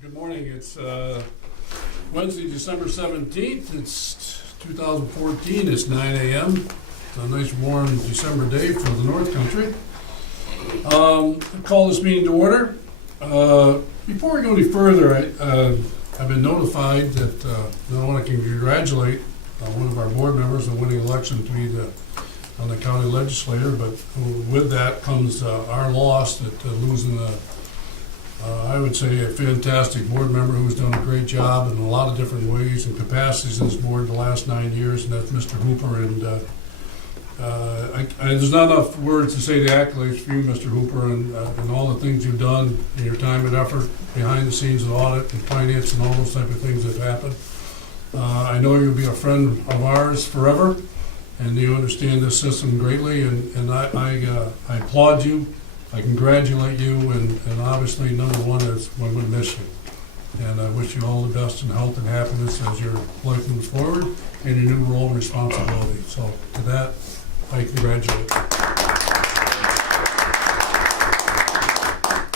Good morning. It's Wednesday, December 17th. It's 2014. It's 9 a.m. It's a nice warm December day for the North Country. I call this meeting to order. Before we go any further, I've been notified that not only can congratulate one of our board members on winning election to be on the county legislator, but with that comes our loss at losing I would say a fantastic board member who's done a great job in a lot of different ways and capacities in this board the last 9 years, and that's Mr. Hooper. And there's not enough words to say the accolades for you, Mr. Hooper, and all the things you've done in your time and effort behind the scenes in audit and finance and all those type of things that happen. I know you'll be a friend of ours forever, and you understand this system greatly, and I applaud you. I congratulate you, and obviously number one is we're going to miss you. And I wish you all the best in health and happiness as your life moves forward and your new role and responsibility. So to that, I congratulate you.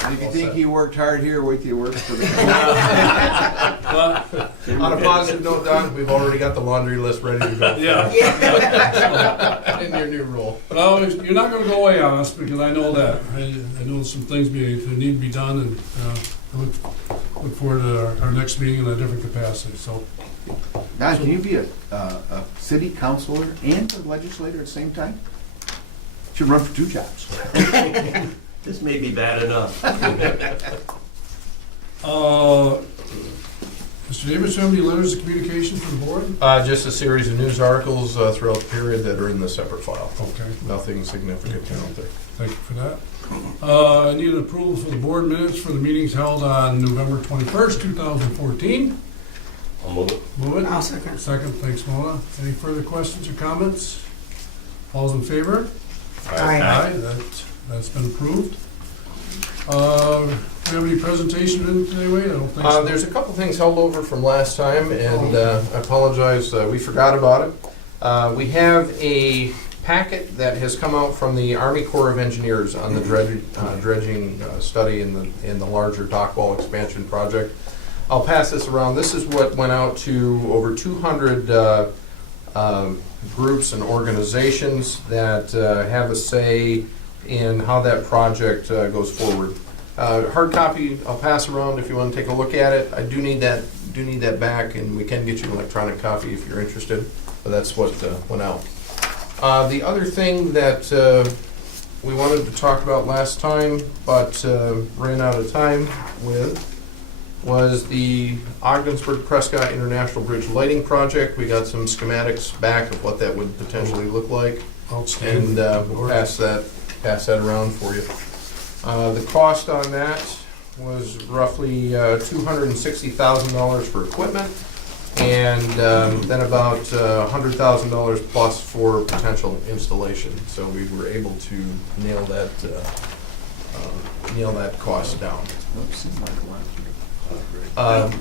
And if you think he worked hard here, wait till you work for the On a positive note, Don, we've already got the laundry list ready to go. Yeah. In your new role. Well, you're not going to go away on us because I know that. I know some things need to be done, and I look forward to our next meeting in a different capacity. So, Don, can you be a city councilor and a legislator at the same time? Should run for 2 jobs. This may be bad enough. Mr. Davis, do you have any letters of communication from the board? Just a series of news articles throughout the period that are in the separate file. Okay. Nothing significant out there. Thank you for that. I need an approval for the board minutes for the meetings held on November 21st, 2014. I'll move it. Move it. I'll second. Second, thanks, Mona. Any further questions or comments? All's in favor? Aye. That's been approved. Do we have any presentation in today, Wade? I don't think so. There's a couple things held over from last time, and I apologize, we forgot about it. We have a packet that has come out from the Army Corps of Engineers on the dredging study in the larger dock wall expansion project. I'll pass this around. This is what went out to over 200 groups and organizations that have a say in how that project goes forward. Hard copy I'll pass around if you want to take a look at it. I do need that back, and we can get you an electronic copy if you're interested. But that's what went out. The other thing that we wanted to talk about last time, but ran out of time with, was the Ogdensburg Prescott International Bridge Lighting Project. We got some schematics back of what that would potentially look like, Outstanding. and we'll pass that around for you. The cost on that was roughly $260,000 for equipment, and then about $100,000 plus for potential installation. So we were able to nail that cost down.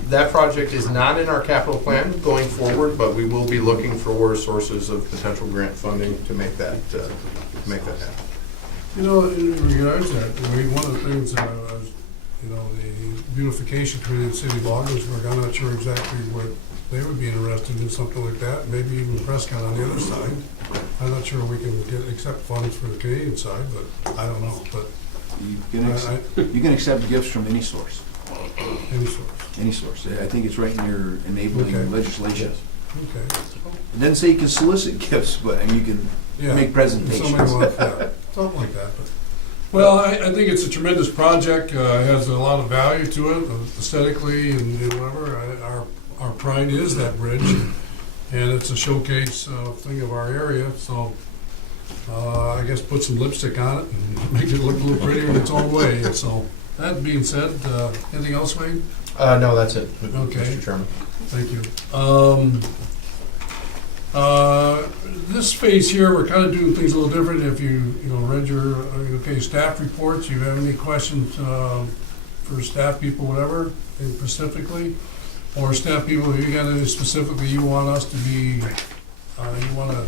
That project is not in our capital plan going forward, but we will be looking for sources of potential grant funding to make that happen. You know, in regards to that, one of the things that the beautification committee in the city of Ogdensburg, I'm not sure exactly what they would be interested in, something like that, maybe even Prescott on the other side. I'm not sure we can accept funds for the Canadian side, but I don't know. But You can accept gifts from any source. any source. Any source. I think it's right in your enabling legislation. Okay. It doesn't say you can solicit gifts, but you can Yeah. make presentations. Something like that. Something like that. But, well, I think it's a tremendous project. It has a lot of value to it, aesthetically and whatever. Our pride is that bridge, and it's a showcase thing of our area. So I guess put some lipstick on it and make it look a little prettier in its own way. So that being said, anything else, Wade? No, that's it, Okay. Mr. Chairman. Thank you. This phase here, we're kind of doing things a little different. If you read your staff reports, you have any questions for staff people, whatever, specifically, or staff people, if you got any specifically you want us to be, you want to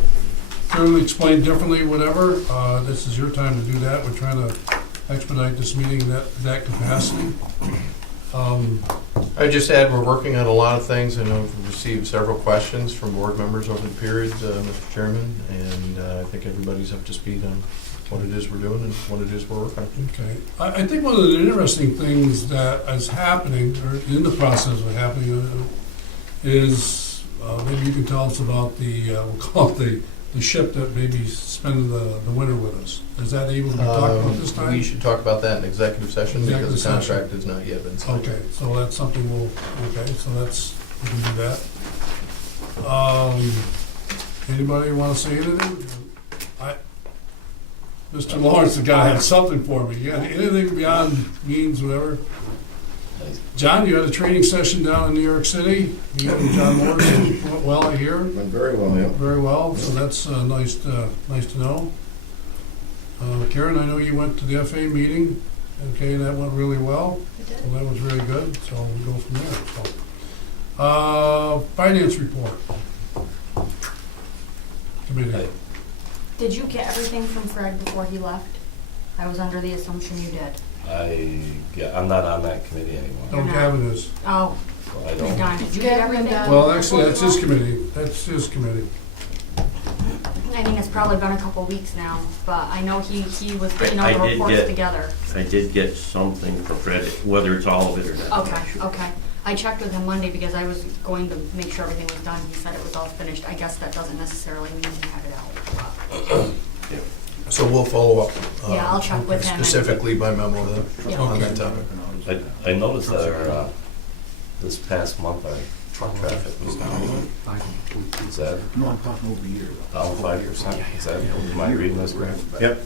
clearly explain differently, whatever, this is your time to do that. We're trying to expedite this meeting in that capacity. I just add, we're working on a lot of things, and I've received several questions from board members over the period, Mr. Chairman, and I think everybody's up to speed on what it is we're doing and what it is we're working on. Okay. I think one of the interesting things that is happening, or in the process of happening, is, maybe you can tell us about we'll call it the ship that maybe spending the winter with us. Is that able to be talked about this time? We should talk about that in executive session because Executive the session. contract has not yet been signed. Okay, so that's something we can do that. Anybody want to say anything? Mr. Lawrence has got to have something for me. You got anything beyond means, whatever? John, you had a training session down in New York City. You and John Morrison went well, I hear. Went very well, yeah. Very well, so that's nice to know. Karen, I know you went to the FA meeting, okay, that went really well. So that was really good, so we'll go from there. So, finance report. Committee. Did you get everything from Fred before he left? I was under the assumption you did. I'm not on that committee anymore. No, Gavin is. Oh, So I you're don't. done. Did you get everything? Well, actually, that's his committee. That's his committee. I mean, it's probably been a couple weeks now, but I know he was putting I all the did reports get- together. I did get something for Fred, whether it's all of it or not. I'm Okay, not sure. okay. I checked with him Monday because I was going to make sure everything was done. He said it was all finished. I guess that doesn't necessarily mean he had it out. So we'll follow up. Yeah, I'll check with him and- Specifically by memo then, Yeah. on that topic. I noticed that this past month, our truck traffic was down. Is that No, I'm talking over here. down 5%? Is that, am I reading this correct? Yep.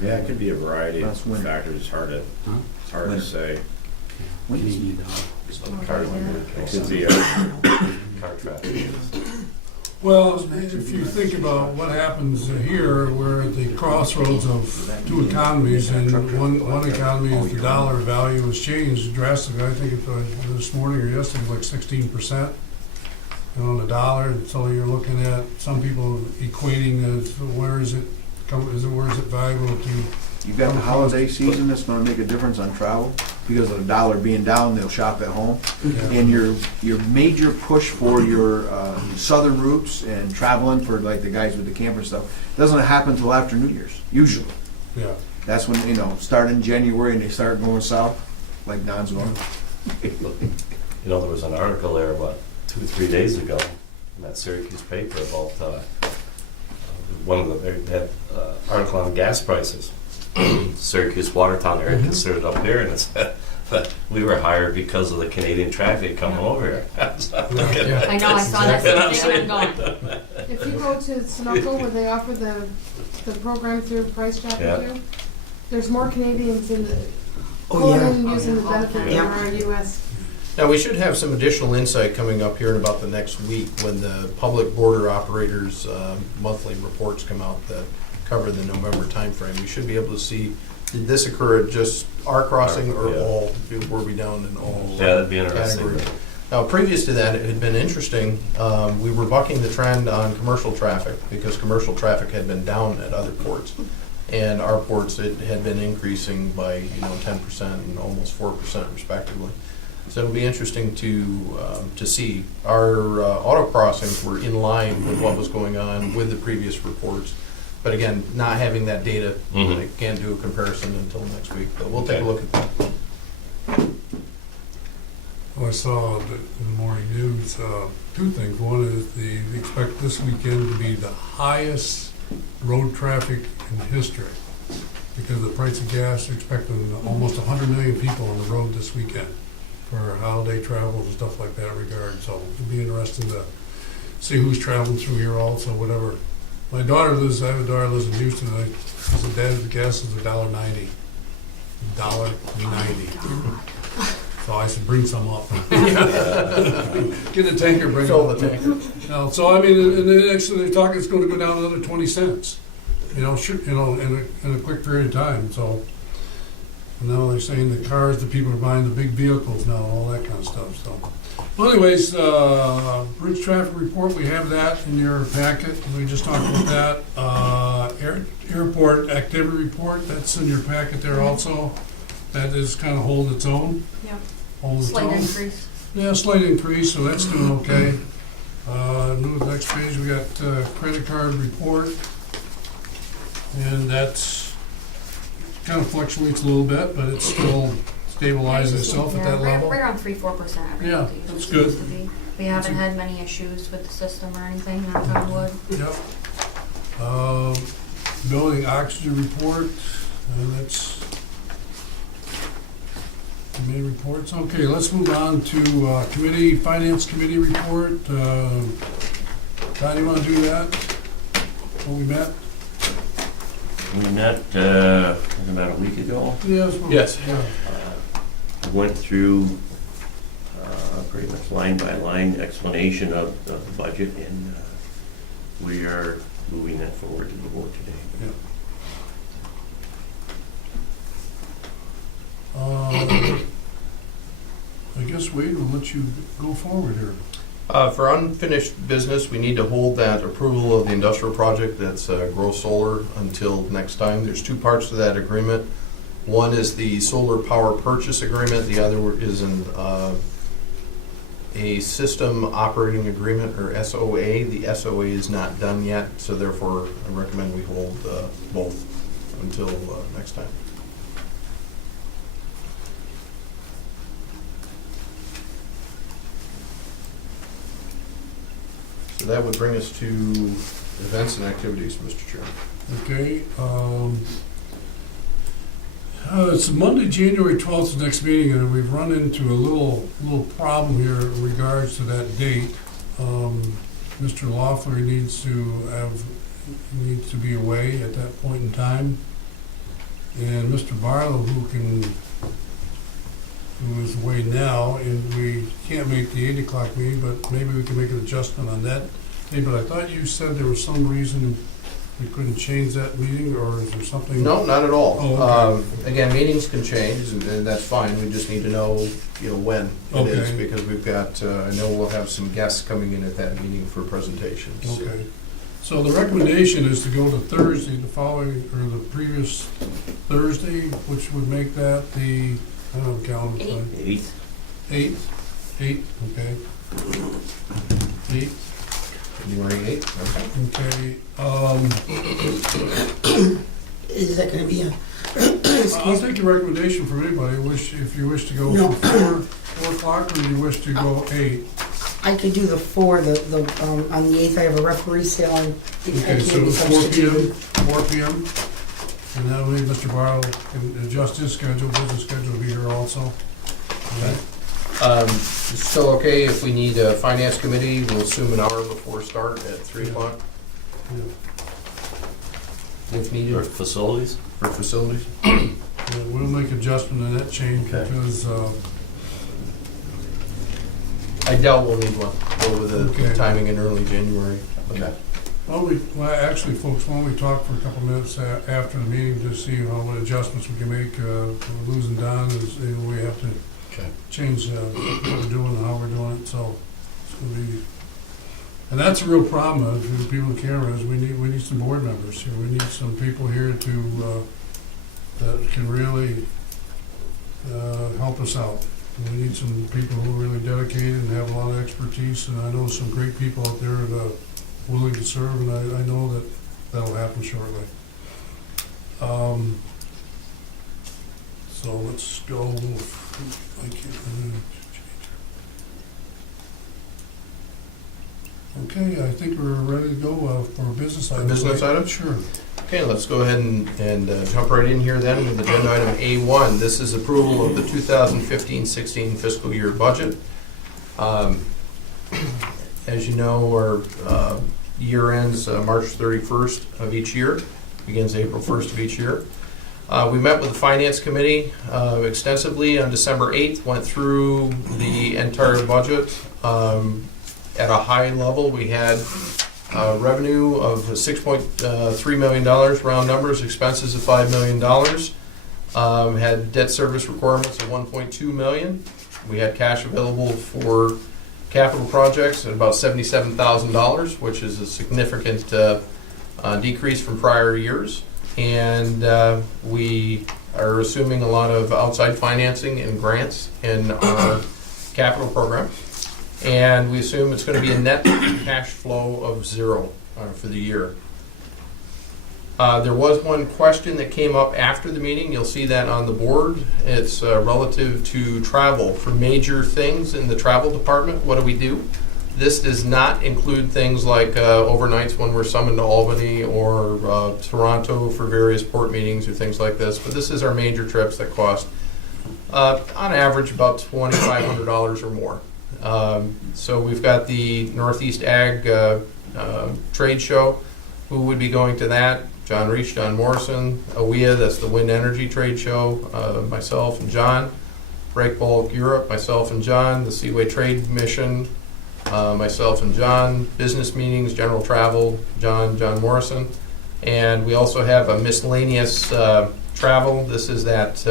Yeah, it could be a variety of That's when- factors. It's hard When? to say. Car It could be car traffic. Well, if you think about what happens here, we're at the crossroads of two economies, and one economy is the dollar value has changed drastically. I think this morning or yesterday, it was like 16%. On the dollar, and so you're looking at some people equating as where is it valuable to? You've got the holiday season that's gonna make a difference on travel, because of the dollar being down, they'll shop at home. And your major push for your southern routes and traveling for like the guys with the camper and stuff, doesn't happen until after New Year's, usually. Yeah. That's when, start in January and they start going south, like Don's going. There was an article there, 2 or 3 days ago, in that Syracuse paper about, they had article on gas prices. Syracuse, Watertown area considered up here, and it said that we were higher because of the Canadian traffic coming over here. I know, I saw that same thing and I'm going, If you go to Sunoco where they offer the program through Price Chopper Yeah. too, there's more Canadians in the, Poland using the benefit than Yeah. there are US. Now, we should have some additional insight coming up here in about the next week when the public border operators monthly reports come out that cover the November timeframe. We should be able to see, did this occur at just our crossing or Yeah. all? Were we down in all Yeah, that'd be interesting. categories? Now, previous to that, it had been interesting. We were bucking the trend on commercial traffic because commercial traffic had been down at other ports. And our ports, it had been increasing by 10% and almost 4% respectively. So it'll be interesting to see. Our auto crossings were in line with what was going on with the previous reports. But again, not having that data, I can't do a comparison until next week. But we'll take a look at that. Well, I saw in the morning news, two things. One is we expect this weekend to be the highest road traffic in history, because of the price of gas. They're expecting almost 100 million people on the road this weekend for holiday travels and stuff like that regard. So it'll be interesting to see who's traveling through here also, whatever. I have a daughter who lives in Houston, and I said, Dad, the gas is $1.90. $1.90. So I said, bring some up. Get a tanker, bring it Fill up. the tanker. So I mean, and then actually they're talking it's going to go down another 20 cents. In a quick period of time. So now they're saying the cars, the people are buying the big vehicles now, all that kind of stuff. So, well, anyways, bridge traffic report. We have that in your packet. We just talked about that. Airport activity report. That's in your packet there also. that is kind of holding its own. Yep. Holding its Slight own. increase. Yeah, slight increase, so that's doing okay. Move to the next page, we got credit card report. And that's, kind of fluctuates a little bit, but it's still stabilizing itself at that Yeah, level. right around 3-4% every Yeah, month. that's It good. seems to be. We haven't had many issues with the system or anything, knock on wood. Yep. Building oxygen report, and that's the main reports. Okay, let's move on to committee, finance committee report. Don, you want to do that? When we met? We met about a week ago. Yes. Yes. Yeah. Went through pretty much line by line explanation of the budget, and we are moving that forward to the board today. I guess Wade will let you go forward here. For unfinished business, we need to hold that approval of the industrial project that's Grow Solar until next time. There's two parts to that agreement. One is the solar power purchase agreement, the other is a system operating agreement, or SOA. The SOA is not done yet, so therefore I recommend we hold both until next time. So that would bring us to events and activities, Mr. Chairman. Okay, it's Monday, January 12th, the next meeting, and we've run into a little problem here in regards to that date. Mr. Loeffler needs to be away at that point in time. And Mr. Barlow, who is away now, and we can't make the 8 o'clock meeting, but maybe we can make an adjustment on that. Hey, but I thought you said there was some reason we couldn't change that meeting, or is there something? No, not at all. Oh, Again, meetings can change, and that's fine. We just need to know, when it is, Okay. because we've got, I know we'll have some guests coming in at that meeting for presentations. Okay. So the recommendation is to go to Thursday, the following, or the previous Thursday, which would make that the, I don't have a calendar. time. 8th. 8, okay. 8, January 8th, okay. okay. Is that gonna be a, I'll take your recommendation from anybody, if you wish to go No. for 4 o'clock, or you wish to go 8. I could do the 4, on the 8th, I have a referee sale and I Okay, can't so be 4 p.m., substituted. 4 p.m. And that way Mr. Barlow can adjust his schedule, business schedule will be here also. All right. It's still okay if we need a finance committee, we'll assume an hour before start at 3 o'clock, if For needed, facilities? for facilities. Yeah, we'll make adjustment in that change Okay. because, I doubt we'll need one, go with the Okay. timing in early January. Okay. well, actually, folks, why don't we talk for a couple minutes after the meeting to see what adjustments we can make. We're losing Don, we have to Okay. change what we're doing and how we're doing it, so it's gonna be, and that's a real problem, for the people in cameras, we need some board members here, we need some people here to, that can really, help us out. And we need some people who are really dedicated and have a lot of expertise, and I know some great people out there that are willing to serve, and I know that that'll happen shortly. So let's go. I can't. Okay, I think we're ready to go for business items. business items? Sure. Okay, let's go ahead and jump right in here then with agenda item A1. This is approval of the 2015-16 fiscal year budget. As you know, our year ends March 31st of each year, begins April 1st of each year. We met with the Finance Committee extensively on December 8th, went through the entire budget. At a high level, we had revenue of $6.3 million, round numbers, expenses of $5 million. Had debt service requirements of $1.2 million. We had cash available for capital projects at about $77,000, which is a significant decrease from prior years. and we are assuming a lot of outside financing and grants in our capital program. And we assume it's going to be a net cash flow of 0 for the year. There was one question that came up after the meeting. You'll see that on the board. It's relative to travel. For major things in the travel department, what do we do? This does not include things like overnights when we're summoned to Albany or Toronto for various port meetings or things like this. But this is our major trips that cost, on average, about $2,500 or more. So we've got the Northeast Ag Trade Show. Who would be going to that? John Reach, John Morrison. OEA, that's the Wind Energy Trade Show, myself and John. Breakbulk Europe, myself and John. The Seaway Trade Mission, myself and John. Business meetings, general travel, John Morrison. And we also have a miscellaneous travel. This is that,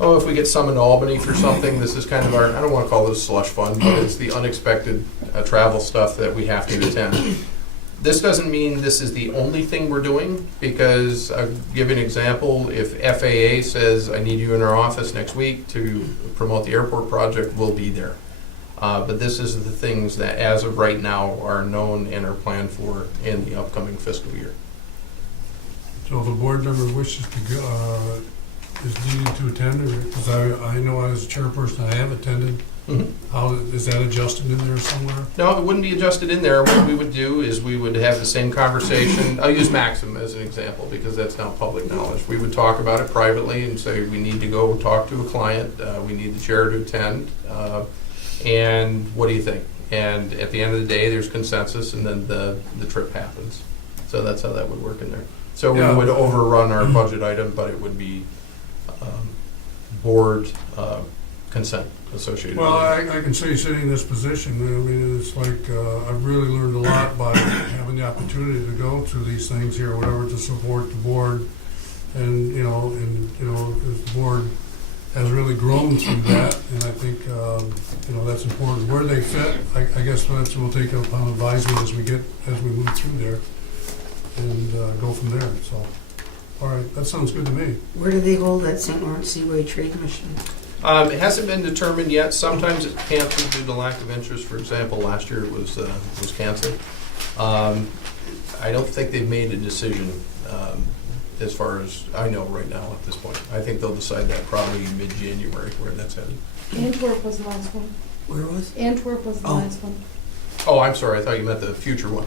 if we get summoned to Albany for something, this is kind of our, I don't want to call it a slush fund, but it's the unexpected travel stuff that we have to attend. This doesn't mean this is the only thing we're doing, because I'll give you an example. If FAA says, I need you in our office next week to promote the airport project, we'll be there. But this is the things that, as of right now, are known and are planned for in the upcoming fiscal year. So if a board member wishes to go, is needed to attend, or, because I know as a chairperson, I have attended. How, is that adjusted in there somewhere? No, it wouldn't be adjusted in there. What we would do is we would have the same conversation. I'll use Maxim as an example because that's now public knowledge. We would talk about it privately and say we need to go talk to a client. We need the chair to attend. And what do you think? And at the end of the day, there's consensus, and then the trip happens. So that's how that would work in there. So we would overrun our budget item, but it would be board consent associated Well, with it. I can say sitting in this position, I mean, it's like, I've really learned a lot by having the opportunity to go to these things here, whatever, to support the board. And, because the board has really grown through that, and I think, that's important. Where they fit, I guess that's, we'll take upon advisement as we move through there, and go from there, so. All right, that sounds good to me. Where do they hold that St. Lawrence Seaway Trade Mission? It hasn't been determined yet. Sometimes it's canceled due to lack of interest. For example, last year it was canceled. I don't think they've made a decision as far as I know right now at this point. I think they'll decide that probably mid-January where that's headed. Antwerp was the last one. Where was? Antwerp was the last one. Oh, I'm sorry. I thought you meant the future one.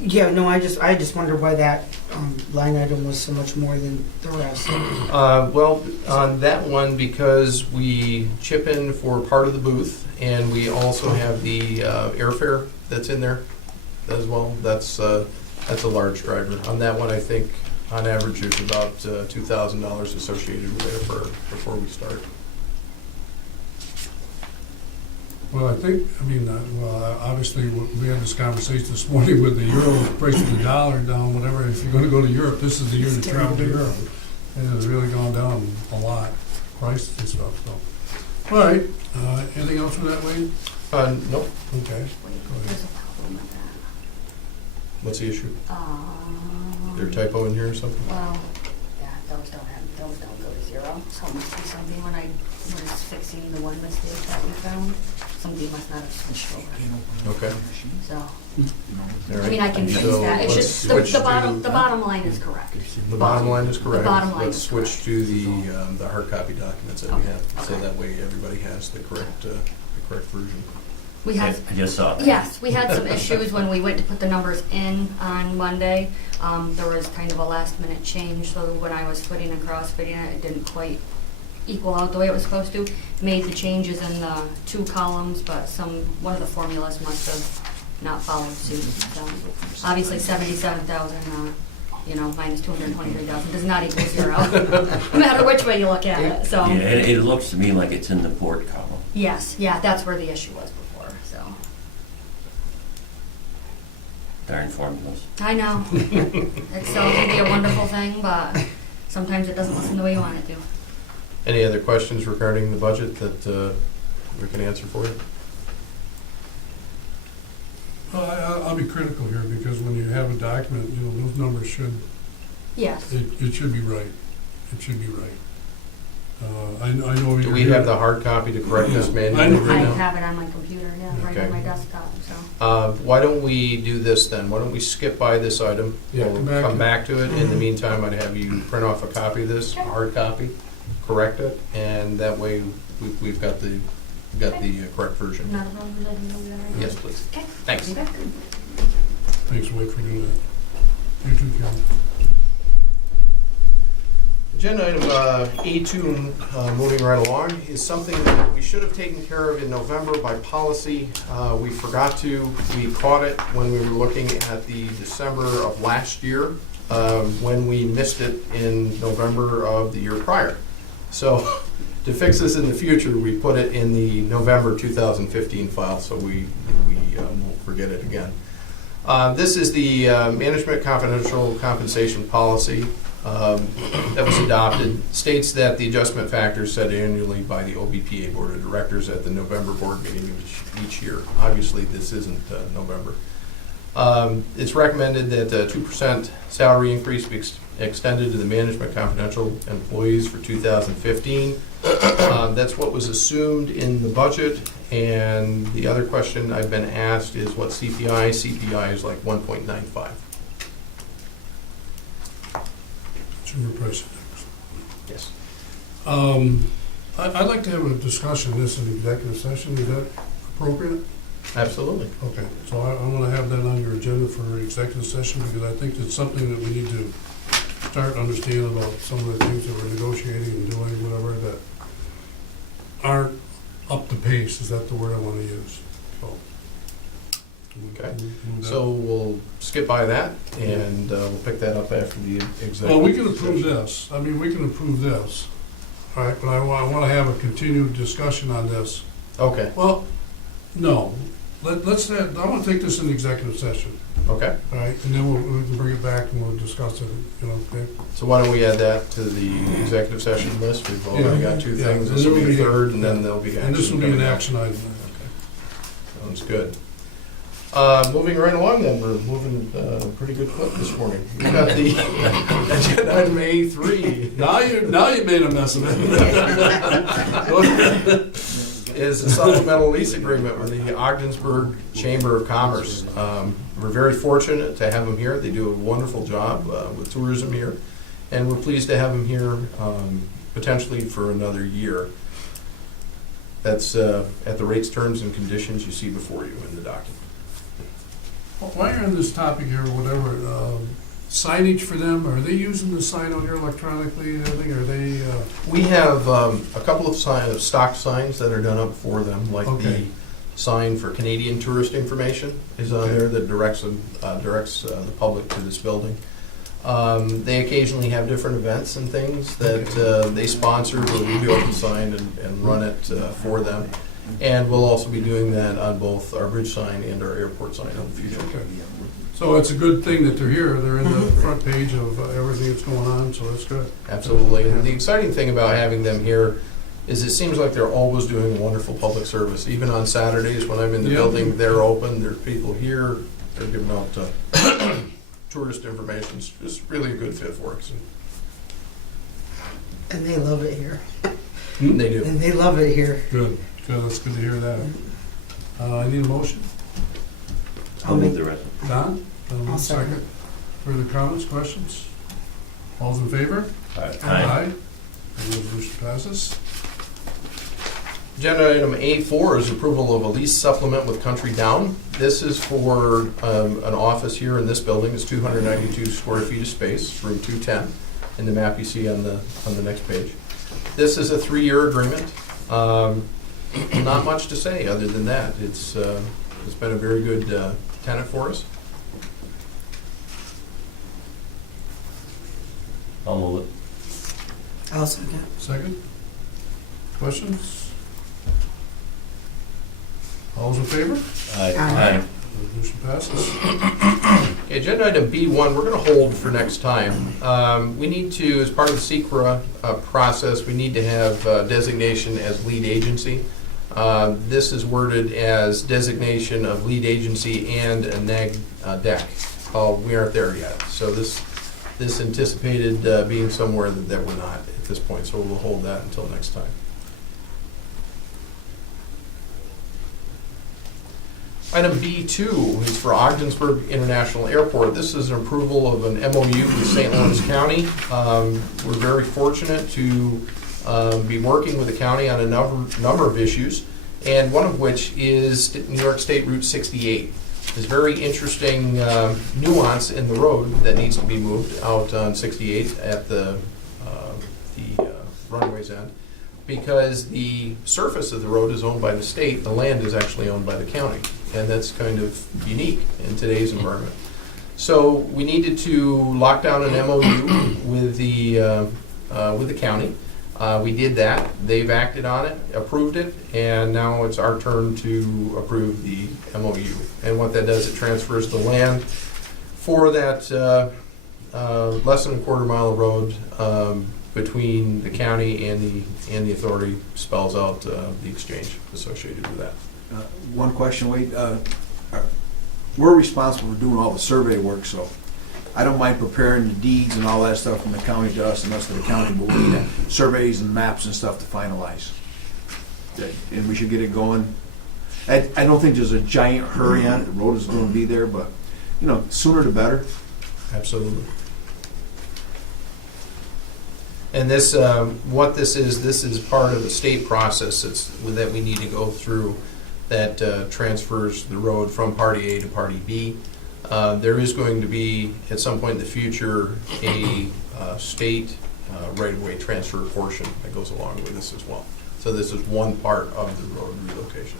Yeah, no, I just wondered why that line item was so much more than the rest. Well, on that one, because we chip in for part of the booth, and we also have the airfare that's in there as well. That's a large driver. On that one, I think on average there's about $2,000 associated with airfare before we start. Well, obviously, we had this conversation this morning with the euro, price of the dollar down, whatever. If you're gonna go to Europe, this is the year to travel to Europe. And it's really gone down a lot, prices and stuff, so. All right, anything else from that, Wayne? Nope. Okay. Wait, there's a problem with that. What's the issue? Is there a typo in here or something? Well, yeah, those don't go to 0. So it must be something when I was fixing the one mistake that we found, somebody must not have switched over. Okay. So, All right. I mean, I can fix So that. It's let's just, switch the to- bottom line is correct. The bottom line is correct. The bottom line Let's is switch correct. to the hard copy documents that we Okay. have, so Okay. that way everybody has the correct version. We had, I just saw that. yes, we had some issues when we went to put the numbers in on Monday. There was kind of a last minute change, so when I was fitting and cross-fitting it, it didn't quite equal out the way it was supposed to. Made the changes in the 2 columns, but one of the formulas must have not followed suit. So obviously 77,000, minus 223,000 does not equal 0, no matter which way you look at it, so. Yeah, it looks to me like it's in the port column. Yes, yeah, that's where the issue was before, so. Darn formulas. I know. Excel can be a wonderful thing, but sometimes it doesn't listen the way you want it to. Any other questions regarding the budget that we can answer for you? Well, I'll be critical here, because when you have a document, those numbers should Yes. It should be right. It should be right. I know you're. Do we have the hard copy to correct this I manually know. right I now? have it on my computer, yeah, right Okay. on my desktop, so. Why don't we do this then? Why don't we skip by this item? Yeah, We'll come back to to it. In the meantime, I'd have you print off a copy of this, a Okay. hard copy, correct it, and that way we've got the correct version. Not a problem, let me know that right now. Yes, please. Okay. Thanks. Okay. Thanks, Wade, for doing that. You too, Karen. Agenda item A2, moving right along, is something that we should have taken care of in November by policy. We forgot to. We caught it when we were looking at the December of last year, when we missed it in November of the year prior. So to fix this in the future, we put it in the November 2015 file, so we won't forget it again. This is the management confidential compensation policy that was adopted. States that the adjustment factor is set annually by the OBPA Board of Directors at the November board meeting of each year. Obviously, this isn't November. It's recommended that a 2% salary increase be extended to the management confidential employees for 2015. That's what was assumed in the budget. And the other question I've been asked is what CPI? CPI is like 1.95. Consumer price index. Yes. I'd like to have a discussion of this in executive session. Is that appropriate? Absolutely. Okay, so I want to have that on your agenda for executive session because I think it's something that we need to start understanding about some of the things that we're negotiating and doing, whatever, that aren't up to pace. Is that the word I want to use? So. Okay. move that. So we'll skip by that and we'll pick that up after the executive. Well, we can approve session. this. I mean, we can approve this. All right, but I want to have a continued discussion on this. Okay, Well, no. Let's, I want to take this in executive session, okay. all right? And then we can bring it back and we'll discuss it, you know, okay? So why don't we add that to the executive session list? We've already got two Yeah, things. and This will be a there'll be- third and then there'll be action. And this will be an coming up. action item. Sounds good. Moving right along then, we're moving pretty good clip this morning. We got the agenda item A3 Now you made a mess of it. is a supplemental lease agreement with the Ogdensburg Chamber of Commerce. We're very fortunate to have them here. They do a wonderful job with tourism here. And we're pleased to have them here potentially for another year. That's at the rates, terms, and conditions you see before you in the document. While you're on this topic here, or whatever, signage for them, are they using the sign out here electronically and everything, are they, We have a couple of stock signs that are done up for them, like the Okay. sign for Canadian tourist information is on there that directs the public to this building. They occasionally have different events and things that they sponsor, where we do have the sign and run it for them. And we'll also be doing that on both our bridge sign and our airport sign in the future. okay. So it's a good thing that they're here, they're in the front page of everything that's going on, so that's good. Absolutely. And the exciting thing about having them here is it seems like they're always doing wonderful public service. Even on Saturdays when I'm in the Yeah. building, they're open, there's people here, they're giving out tourist information. It's just really a good fit for us. And they love it here. They do. And they love it here. Good, that's good to hear that. I need a motion. I'll move the rest. Don? I'll second. Further comments, questions? All's in favor? Aye. The resolution passes. Agenda item A4 is approval of a lease supplement with Country Down. This is for an office here in this building. It's 292 square feet of space, room 210, in the map you see on the next page. This is a 3-year agreement. Not much to say other than that. It's been a very good tenant for us. I'll move it. I'll second. Second? Questions? All's in favor? Aye. Resolution passes. Okay, agenda item B1, we're going to hold for next time. We need to, as part of the SECRA process, we need to have designation as lead agency. This is worded as designation of lead agency and a neg deck. We aren't there yet. So this this anticipated being somewhere that we're not at this point, so we'll hold that until next time. Item B2 is for Ogdensburg International Airport. This is an approval of an MOU with St. Lawrence County. We're very fortunate to be working with the county on a number of issues, and one of which is New York State Route 68. There's very interesting nuance in the road that needs to be moved out on 68 at the runway's end, because the surface of the road is owned by the state, the land is actually owned by the county, and that's kind of unique in today's environment. So we needed to lock down an MOU with the county. We did that. They've acted on it, approved it, and now it's our turn to approve the MOU. And what that does, it transfers the land for that less than a quarter mile of road between the county and the authority, spells out the exchange associated with that. One question, Wade. We're responsible for doing all the survey work, so I don't mind preparing the deeds and all that stuff from the county to us and us to the county, but we need surveys and maps and stuff to finalize. And we should get it going. I don't think there's a giant hurry on it. The road is going to be there, but, you know, sooner the better. Absolutely. And this, what this is part of the state process that we need to go through that transfers the road from Party A to Party B. There is going to be, at some point in the future, a state right-of-way transfer portion that goes along with this as well. So this is one part of the road relocation.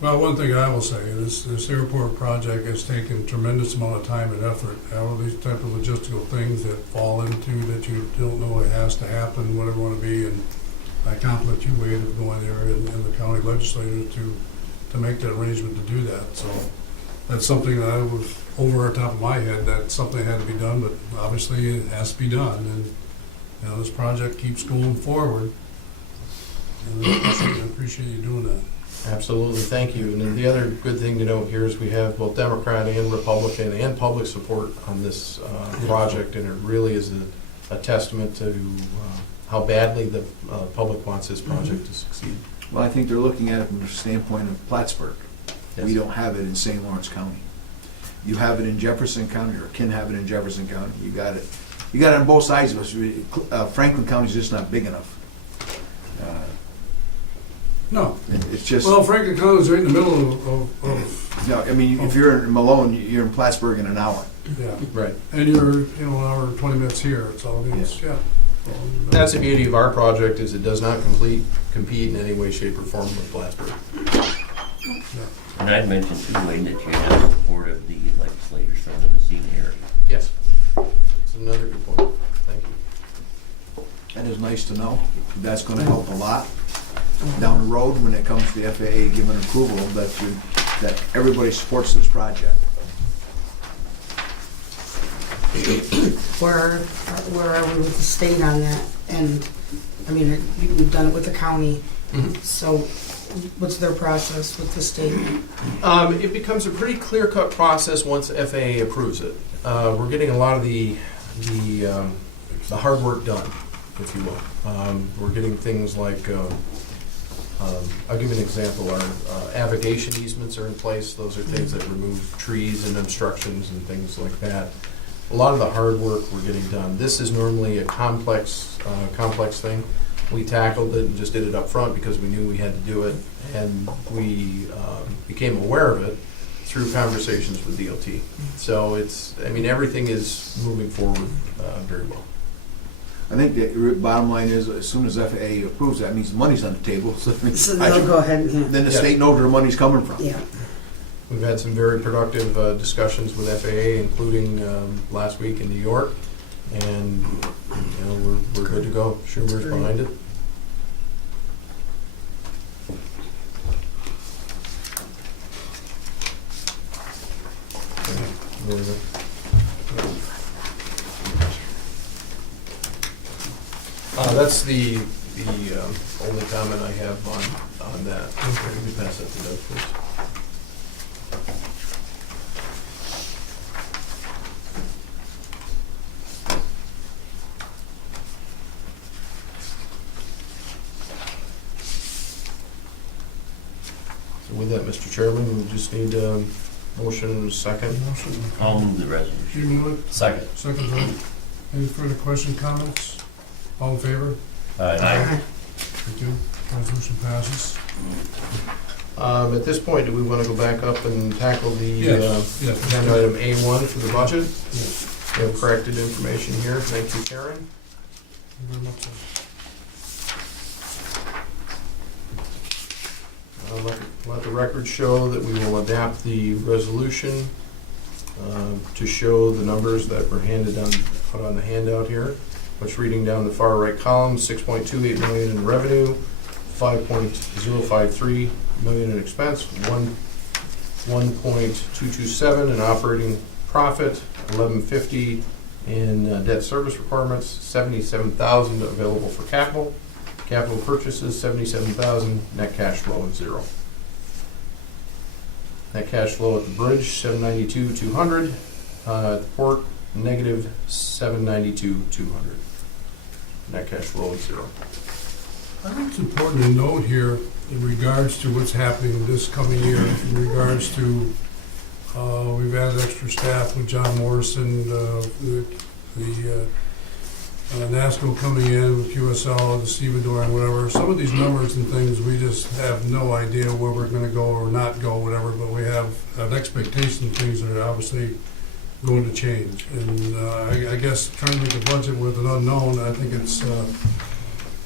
Well, one thing I will say, this airport project has taken tremendous amount of time and effort. All of these type of logistical things that fall into that you don't know it has to happen, whatever you want to be, and I compliment you, Wade, of going there and the county legislator to make that arrangement to do that. So that's something that I was over the top of my head, that something had to be done, but obviously it has to be done, and you know, this project keeps going forward. And I appreciate you doing that. Absolutely, thank you. And then the other good thing to note here is we have both Democrat and Republican and public support on this project, and it really is a testament to how badly the public wants this project to succeed. Well, I think they're looking at it from the standpoint of Plattsburgh. Yes. We don't have it in St. Lawrence County. You have it in Jefferson County, or can have it in Jefferson County. You got it on both sides of us. Franklin County's just not big enough. No. It's just, Well, Franklin County's right in the middle of no, I mean, if you're in Malone, you're in Plattsburgh in an hour. yeah. Right. And you're, an hour and 20 minutes here, so it's, yeah. That's the beauty of our project, is it does not compete in any way, shape, or form with Plattsburgh. And I'd mentioned too, Wayne, that you have support of the legislators from the Messina area. Yes. It's another good point. Thank you. That is nice to know. That's gonna help a lot down the road when it comes to the FAA giving approval that everybody supports this project. Where are we with the state on that? And, I mean, we've done it with the county, so what's their process with the state? It becomes a pretty clear-cut process once FAA approves it. We're getting a lot of the hard work done, if you will. We're getting things like, I'll give you an example. Our navigation easements are in place. Those are things that remove trees and obstructions and things like that. A lot of the hard work we're getting done. This is normally a complex thing. We tackled it and just did it up front because we knew we had to do it, and we became aware of it through conversations with DOT. So everything is moving forward very well. I think the bottom line is, as soon as FAA approves that, means the money's on the table. So So they'll go ahead and, then the Yeah. state knows where the money's coming from. yeah. We've had some very productive discussions with FAA, including last week in New York, and we're good to go. Schumer's behind it. Very good. That's the only comment I have on that. Let me pass that to Doug, please. Mr. Chairman, we just need a motion and a second. Motion. I'll move the resolution. You move it? Second. Second vote. Any further question, comments? All in favor? Aye. Thank you. Resolution passes. At this point, do we want to go back up and tackle the Yes, yes. agenda item A1 for the budget? Yes. We have corrected information here. Thank you, Karen. Thank you very much, sir. Let the record show that we will adapt the resolution to show the numbers that were put on the handout here. Which, reading down the far right column, 6.28 million in revenue, 5.053 million in expense, 1.227 in operating profit, 1150 in debt service requirements, 77,000 available for capital purchases, 77,000, net cash flow is 0. Net cash flow at the bridge, 792,200, at the port, negative 792,200. Net cash flow is 0. I think it's important to note here in regards to what's happening this coming year, in regards to, we've added extra staff with John Morrison, the NASCO coming in with QSL, the Stevedore and whatever. Some of these numbers and things, we just have no idea where we're gonna go or not go, whatever, but we have an expectation of things that are obviously going to change. And I guess trying to make a budget with an unknown, I think it's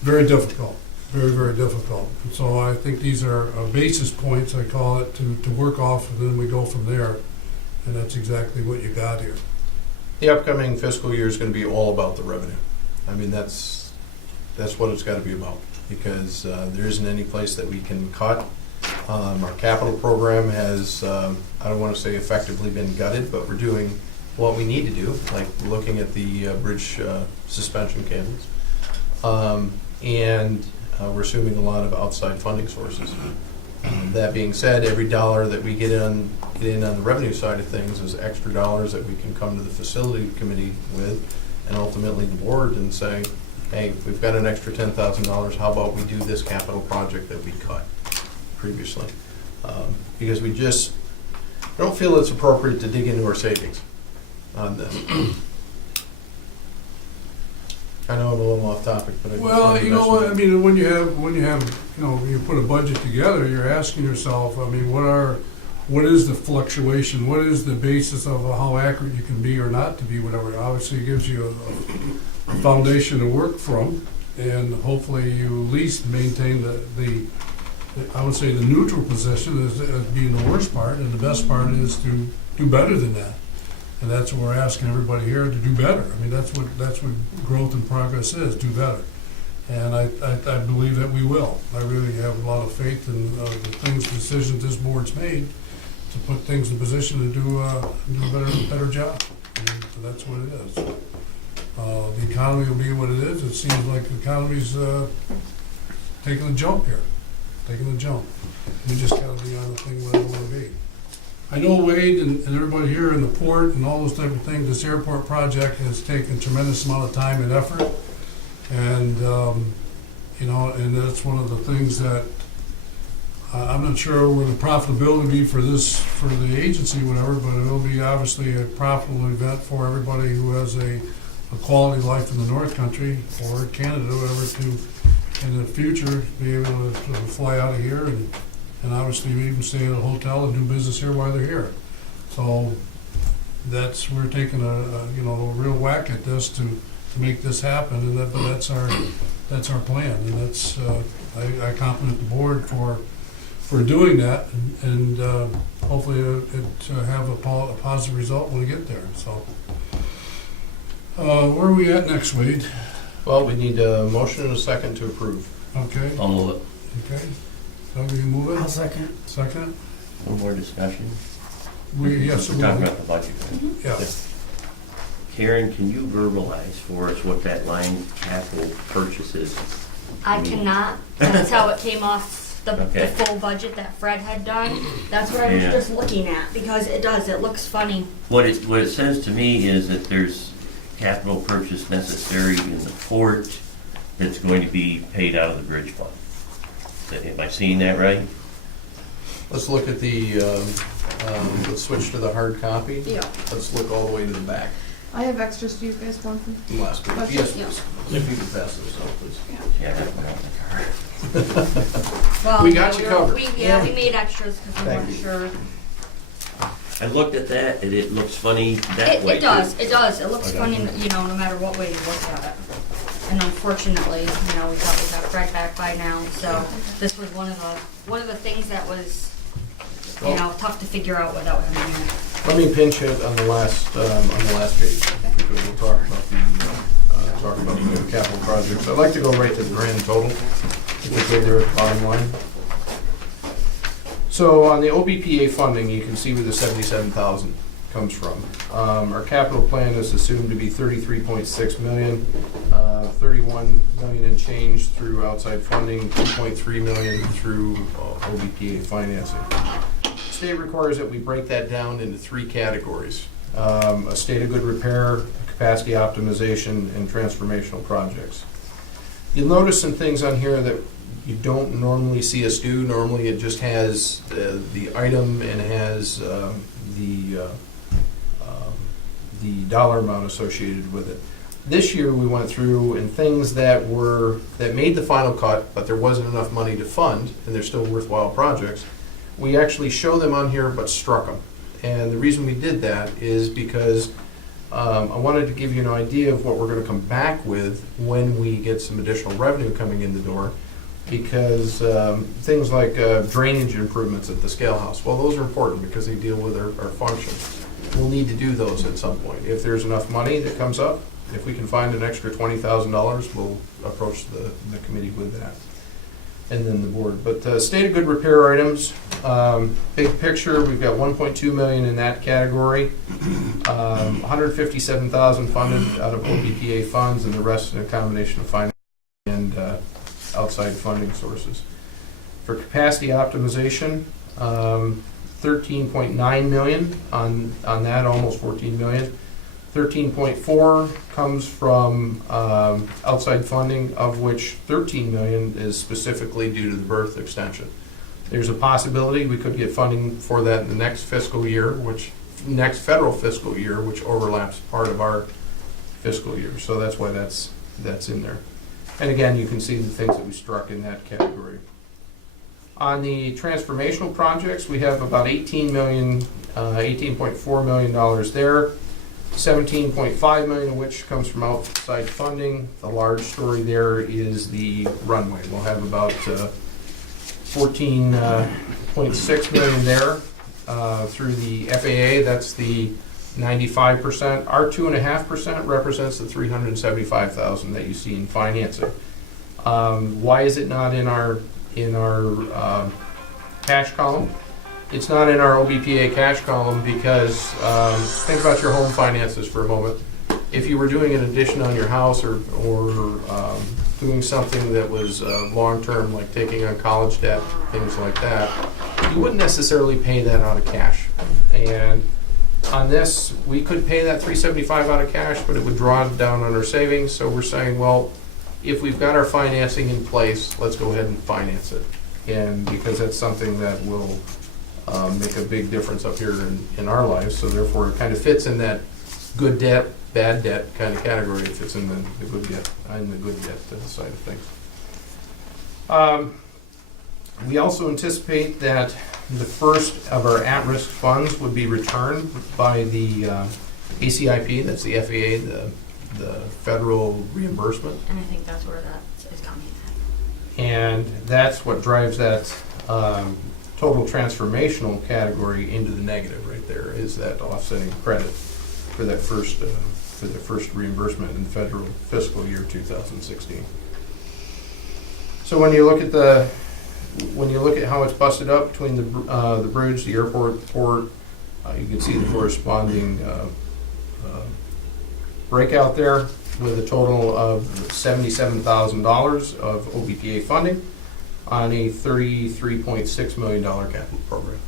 very difficult, very, very difficult. And so I think these are basis points, I call it, to work off, and then we go from there. And that's exactly what you got here. The upcoming fiscal year is going to be all about the revenue. I mean, that's what it's got to be about, because there isn't any place that we can cut. Our capital program has, I don't want to say effectively been gutted, but we're doing what we need to do, like looking at the bridge suspension cables. And we're assuming a lot of outside funding sources. That being said, every dollar that we get in on the revenue side of things is extra dollars that we can come to the facility committee with, and ultimately the board, and say, hey, we've got an extra $10,000, how about we do this capital project that we cut previously? Because we don't feel it's appropriate to dig into our savings on this. I know I'm a little off topic, but I just Well, wanted to you know what, I mention mean, when you have, you put a budget together, you're asking yourself, I mean, what is the fluctuation? What is the basis of how accurate you can be or not to be, whatever? Obviously, it gives you a foundation to work from, and hopefully you at least maintain the I would say the neutral position as being the worst part, and the best part is to do better than that. And that's what we're asking everybody here to do better. I mean, that's what growth and progress is, do better. And I believe that we will. I really have a lot of faith in the decisions this board's made to put things in position to do a better job. And so that's what it is. The economy will be what it is. It seems like the economy's taking a jump here, taking a jump. We just gotta be on the thing where we wanna be. I know Wade and everybody here in the port and all those type of things, this airport project has taken a tremendous amount of time and effort. And, and that's one of the things that I'm not sure where the profitability will be for the agency, whatever, but it'll be obviously a profitable event for everybody who has a quality life in the North Country or Canada, whatever, to, in the future, be able to fly out of here and obviously even stay at a hotel and do business here while they're here. So we're taking a real whack at this to make this happen, and that's our plan, and that's I compliment the board for doing that, and hopefully it have a positive result when we get there. So where are we at next, Wade? Well, we need a motion and a second to approve. Okay. I'll move it. Okay. Doug, you move it? I'll second. Second? One more discussion. Yes. We're talking about the budget. Yeah. Karen, can you verbalize for us what that line capital purchase is? I cannot. That's how it came off the Okay. full budget that Fred had done. That's what I was Yeah. just looking at, because it looks funny. What it says to me is that there's capital purchase necessary in the port that's going to be paid out of the bridge fund. Am I seeing that right? Let's look at the, let's switch to the hard copy. Yeah, Let's look all the way to the back. I have extras. Do you guys want them? Last page. Okay. Yes, Yeah. please. If you could pass those out, please. Yeah, that's what I'm in the car. Well, We got you covered. Yeah, we made extras because we Thank weren't you. sure. I looked at that, and it looks funny that way. It does, it does. It looks Okay. funny, you know, no matter what way you look at it. And unfortunately, you know, we thought we'd have Fred back by now, so this was one of the things that was, you know, tough to figure out without him in here. Let me pinch it on the last page, because we'll talk about the capital projects. I'd like to go right to the grand total, if we could there at the bottom line. So on the OBPA funding, you can see where the 77,000 comes from. Our capital plan is assumed to be 33.6 million, 31 million and change through outside funding, 2.3 million through OBPA financing. State requires that we break that down into three categories: a state of good repair, capacity optimization, and transformational projects. You'll notice some things on here that you don't normally see us do. Normally, it just has the item and has the dollar amount associated with it. This year, we went through and things that made the final cut, but there wasn't enough money to fund, and they're still worthwhile projects. We actually show them on here, but struck them. And the reason we did that is because I wanted to give you an idea of what we're going to come back with when we get some additional revenue coming in the door. Because things like drainage improvements at the scale house, well, those are important because they deal with our functions. We'll need to do those at some point. If there's enough money that comes up, if we can find an extra $20,000, we'll approach the committee with that. And then the board. But state of good repair items, big picture, we've got 1.2 million in that category. 157,000 funded out of OBPA funds, and the rest in a combination of finance and outside funding sources. For capacity optimization, 13.9 million on that, almost 14 million. 13.4 comes from outside funding, of which 13 million is specifically due to the birth extension. There's a possibility we could get funding for that in the next fiscal year, next federal fiscal year, which overlaps part of our fiscal year. So that's why that's in there. And again, you can see the things that we struck in that category. On the transformational projects, we have about 18 million, $18.4 million there. 17.5 million of which comes from outside funding. The large story there is the runway. We'll have about 14.6 million there through the FAA. That's the 95%. Our 2.5% represents the 375,000 that you see in financing. Why is it not in our cash column? It's not in our OBPA cash column because think about your home finances for a moment. If you were doing an addition on your house or doing something that was long-term, like taking on college debt, things like that, you wouldn't necessarily pay that out of cash. And on this, we could pay that 375 out of cash, but it would draw down on our savings. So we're saying, well, if we've got our financing in place, let's go ahead and finance it. And because that's something that will make a big difference up here in our lives. So therefore, it kind of fits in that good debt, bad debt kind of category. It fits in the good debt, side of things. We also anticipate that the first of our at-risk funds would be returned by the ACIP, that's the FAA, the federal reimbursement. And I think that's where that is coming at. And that's what drives that total transformational category into the negative right there, is that offsetting credit for that first reimbursement in federal fiscal year 2016. So when you look at how it's busted up between the bridge, the airport, port, you can see the corresponding breakout there with a total of $77,000 of OBPA funding on a $33.6 million capital program.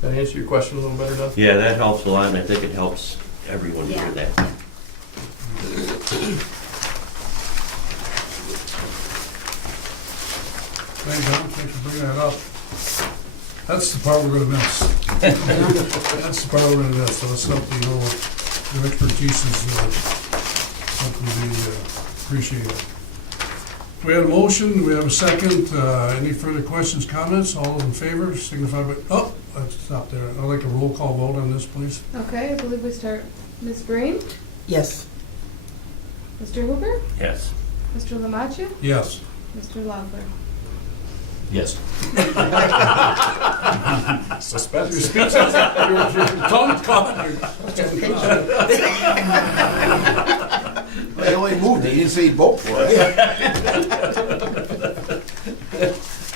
Did that answer your question a little better, Doug? Yeah, that helps a lot, and I think it helps everyone hear Yeah. that. Thank you, thanks for bringing that up. That's the part we're gonna miss. That's the part we're gonna miss, so it's something, you know, your expertise is something we appreciate. We have a motion, we have a second. Any further questions, comments? All those in favor signify by, oh, let's stop there. I'd like a roll call vote on this, please. Okay, I believe we start, Ms. Breen, Yes. Mr. Hooper, Yes. Mr. Lamacha, Yes. Mr. Loeffler. Yes. Suspense. Your speech, your tongue caught. They only moved it, he didn't say he'd vote for it.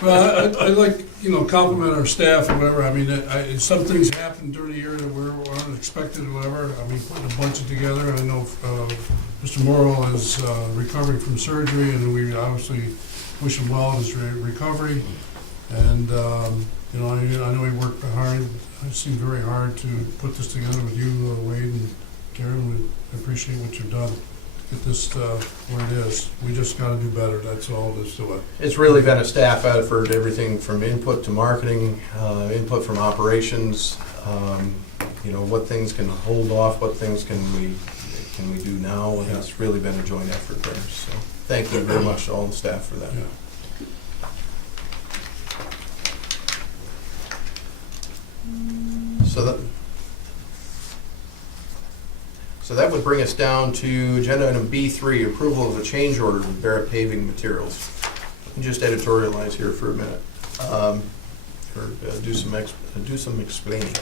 Well, I like, you know, compliment our staff or whatever. I mean, some things happen during the year that were unexpected or whatever. I mean, putting a budget together, I know Mr. Morrow is recovering from surgery, and we obviously wish him well in his recovery. And, you know, I know he worked hard. It seemed very hard to put this together with you, Wade and Karen. We appreciate what you've done to get this where it is. We just gotta do better, that's all there is to it. It's really been a staff effort, everything from input to marketing, input from operations, you know, what things can hold off, what things can we do now, and it's really been a joint effort there, so thank you very much to all the staff for that. Yeah. So that would bring us down to agenda item B3, approval of a change order with Barrett Paving Materials. Let me just editorialize here for a minute, or do some explaining.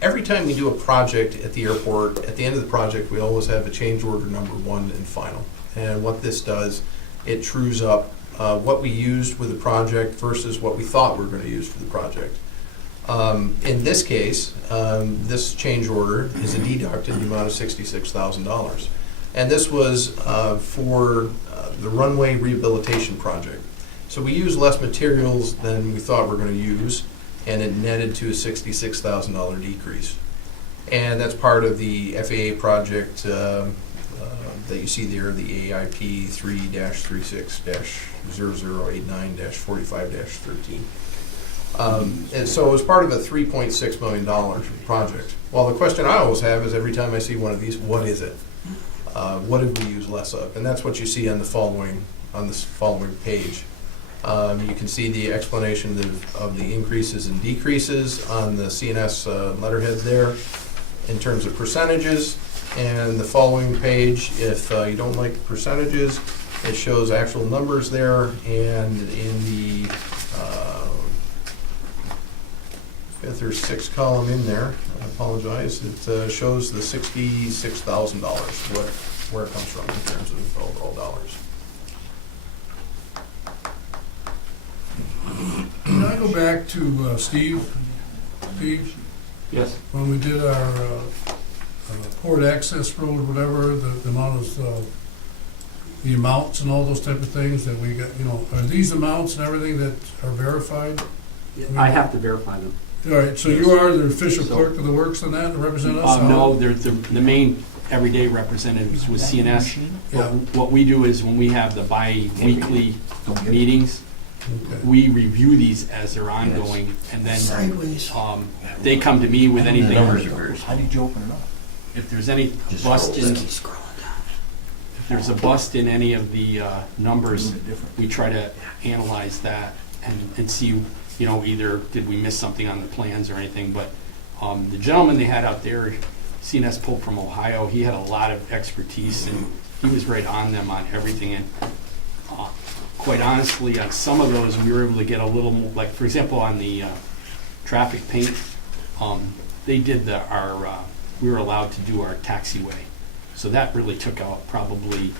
Every time we do a project at the airport, at the end of the project, we always have a change order number 1 and final. And what this does, it trues up what we used with the project versus what we thought we were going to use for the project. In this case, this change order is a deduct in the amount of $66,000. And this was for the runway rehabilitation project. So we used less materials than we thought we were going to use, and it netted to a $66,000 decrease. And that's part of the FAA project that you see there, the AIP 3-36-0089-45-13. And so it was part of a $3.6 million project. Well, the question I always have is every time I see one of these, what is it? What did we use less of? And that's what you see on this following page. You can see the explanation of the increases and decreases on the CNS letterheads there in terms of percentages. And the following page, if you don't like the percentages, it shows actual numbers there, and in the 5th or 6th column in there, I apologize, it shows the $66,000, where it comes from in terms of overall dollars. Can I go back to Steve? Steve, Yes. when we did our port access road, whatever, the amount of, the amounts and all those type of things that we got, you know, are these amounts and everything that are verified? I have to verify them. All right, so you are the official clerk of the works on that, to represent us? No, they're the main everyday representatives with CNS. Yeah. What we do is when we have the bi-weekly meetings, Okay. we review these as they're ongoing, and then Sideways. they come to me with anything. Numbers are very How did you open it up? If there's any Just bust scroll in, down. if there's a bust in any of the numbers, we try to analyze that and see, you know, either did we miss something on the plans or anything. But the gentleman they had out there, CNS Pope from Ohio, he had a lot of expertise, and he was right on them on everything. And quite honestly, on some of those, we were able to get a little more, like, for example, on the traffic paint, they did we were allowed to do our taxiway. So that really took out probably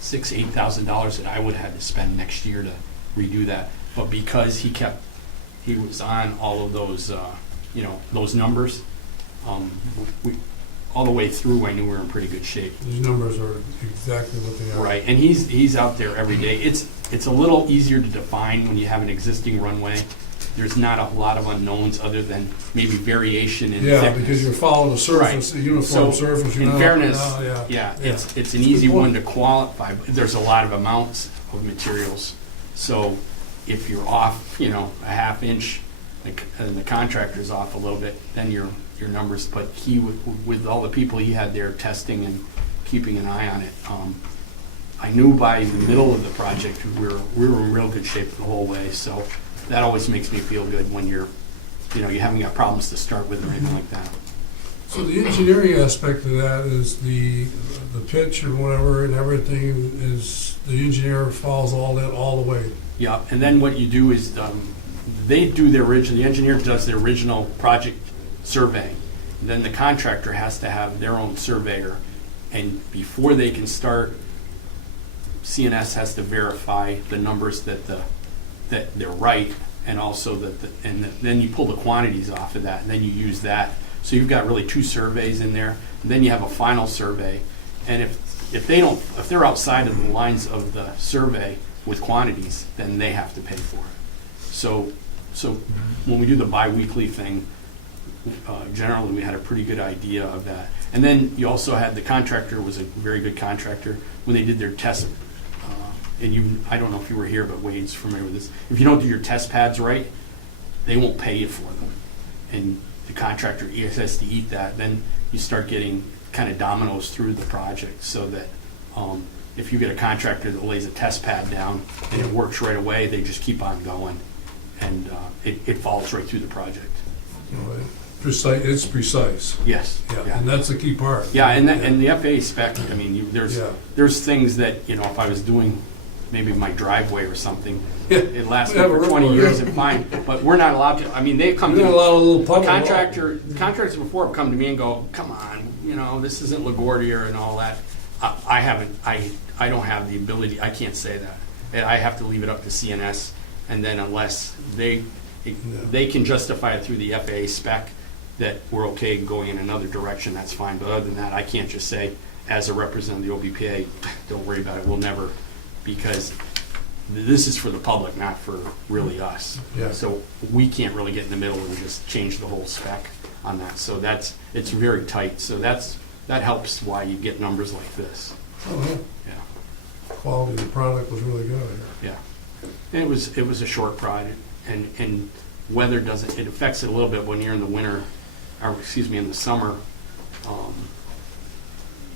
$8,000 that I would have to spend next year to redo that. But because he was on all of those, you know, those numbers, all the way through, I knew we were in pretty good shape. These numbers are exactly what they are. Right, and he's out there every day. It's a little easier to define when you have an existing runway. There's not a lot of unknowns other than maybe variation in Yeah, thickness. because you're following the surface, the uniform surface. You're In not- fairness, yeah. it's an easy one to qualify. There's a lot of amounts of materials So if you're off, you know, a half inch, and the contractor's off a little bit, then your numbers, but he, with all the people he had there testing and keeping an eye on it, I knew by the middle of the project, we were in real good shape the whole way, so that always makes me feel good when you haven't got problems to start with or anything like that. So the engineering aspect of that is the pitch or whatever and everything is, the engineer follows all that all the way. Yeah, and then what you do is, the engineer does the original project survey. Then the contractor has to have their own surveyor, and before they can start, CNS has to verify the numbers that they're right, and also then you pull the quantities off of that, and then you use that. So you've got really two surveys in there, and then you have a final survey. And if they're outside of the lines of the survey with quantities, then they have to pay for it. So when we do the bi-weekly thing, generally we had a pretty good idea of that. And then you also had, the contractor was a very good contractor when they did their test. And I don't know if you were here, but Wade's familiar with this. If you don't do your test pads right, they won't pay you for them. And the contractor has to eat that. Then you start getting kind of dominoes through the project, so that if you get a contractor that lays a test pad down and it works right away, they just keep on going, and it follows right through the project. Right. Precise, it's precise. Yes. Yeah, and that's the key part. Yeah, and the FAA spec, I mean, Yeah. there's things that, if I was doing maybe my driveway or something, Yeah. it lasted Yeah, for we're- 20 years and fine, but we're not allowed to, I mean, they come There's to a lot of little puddle. contractors before have come to me and go, come on, this isn't LaGuardia and all that. I don't have the ability, I can't say that. I have to leave it up to CNS, and then unless they can justify it through the FAA spec that we're okay going in another direction, that's fine. But other than that, I can't just say, as a representative of the OBPA, don't worry about it, we'll never, because this is for the public, not for really us. Yeah. So we can't really get in the middle and just change the whole spec on that. So it's very tight. So that helps why you get numbers like this. Oh, yeah. Yeah. Quality of the product was really good. Yeah. And it was a short project, and weather it affects it a little bit when you're in the winter, or in the summer.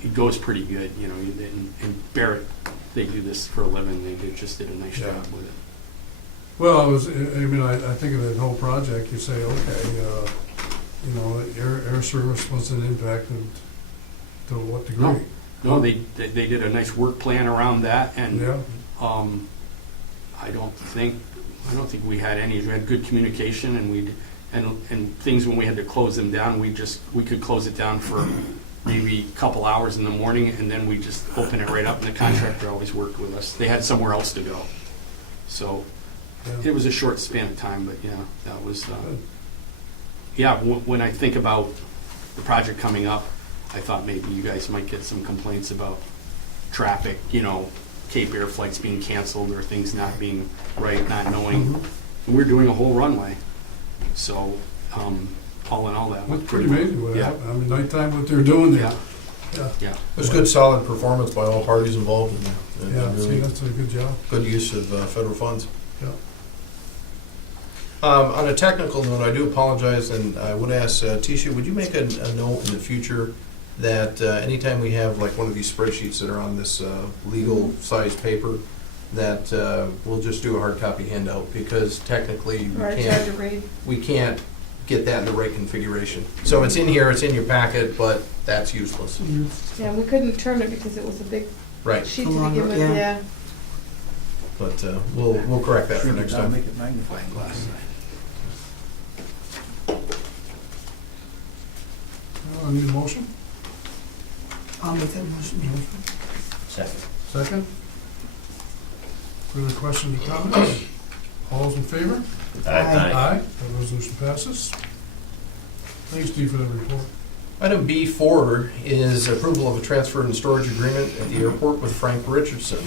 It goes pretty good, and Barrett, they do this for a living, they just did a nice Yeah. job with it. Well, I think of that whole project, you say, okay, air service wasn't impacted to what degree? No, they did a nice work plan around that, and Yeah, I don't think we had any. We had good communication, and things when we had to close them down, we could close it down for maybe a couple hours in the morning, and then we just open it right up, and the contractor always worked with us. They had somewhere else to go. So yeah. it was a short span of time, but yeah, that was, Good. when I think about the project coming up, I thought maybe you guys might get some complaints about traffic, Cape Air flights being canceled or things not being right, not knowing. Mhm. And we're doing a whole runway. So, all in all, that was That's pretty amazing what Yeah. happened. I mean, nighttime, what they're doing there. Yeah, Yeah, yeah. It was good, solid performance by all parties involved in that. And yeah, see, really that's a good job. good use of federal funds. Yeah. On a technical note, I do apologize, and I would ask Tisha, would you make a note in the future that anytime we have like one of these spreadsheets that are on this legal size paper, that we'll just do a hard copy handout, because technically Or I tried to read. we can't get that in the right configuration. So it's in here, it's in your packet, but that's useless. Yeah, we couldn't turn it because it was a big Right, sheet to Longer, begin with, yeah. yeah. but we'll correct that for Shrink it next down, time. make it magnifying glass. I need a motion? I'll make that motion. Second. Second? Further questions or comments? All those in favor? Aye. That resolution passes. Thanks, Steve, for the report. Item B4 is approval of a transfer and storage agreement at the airport with Frank Richardson.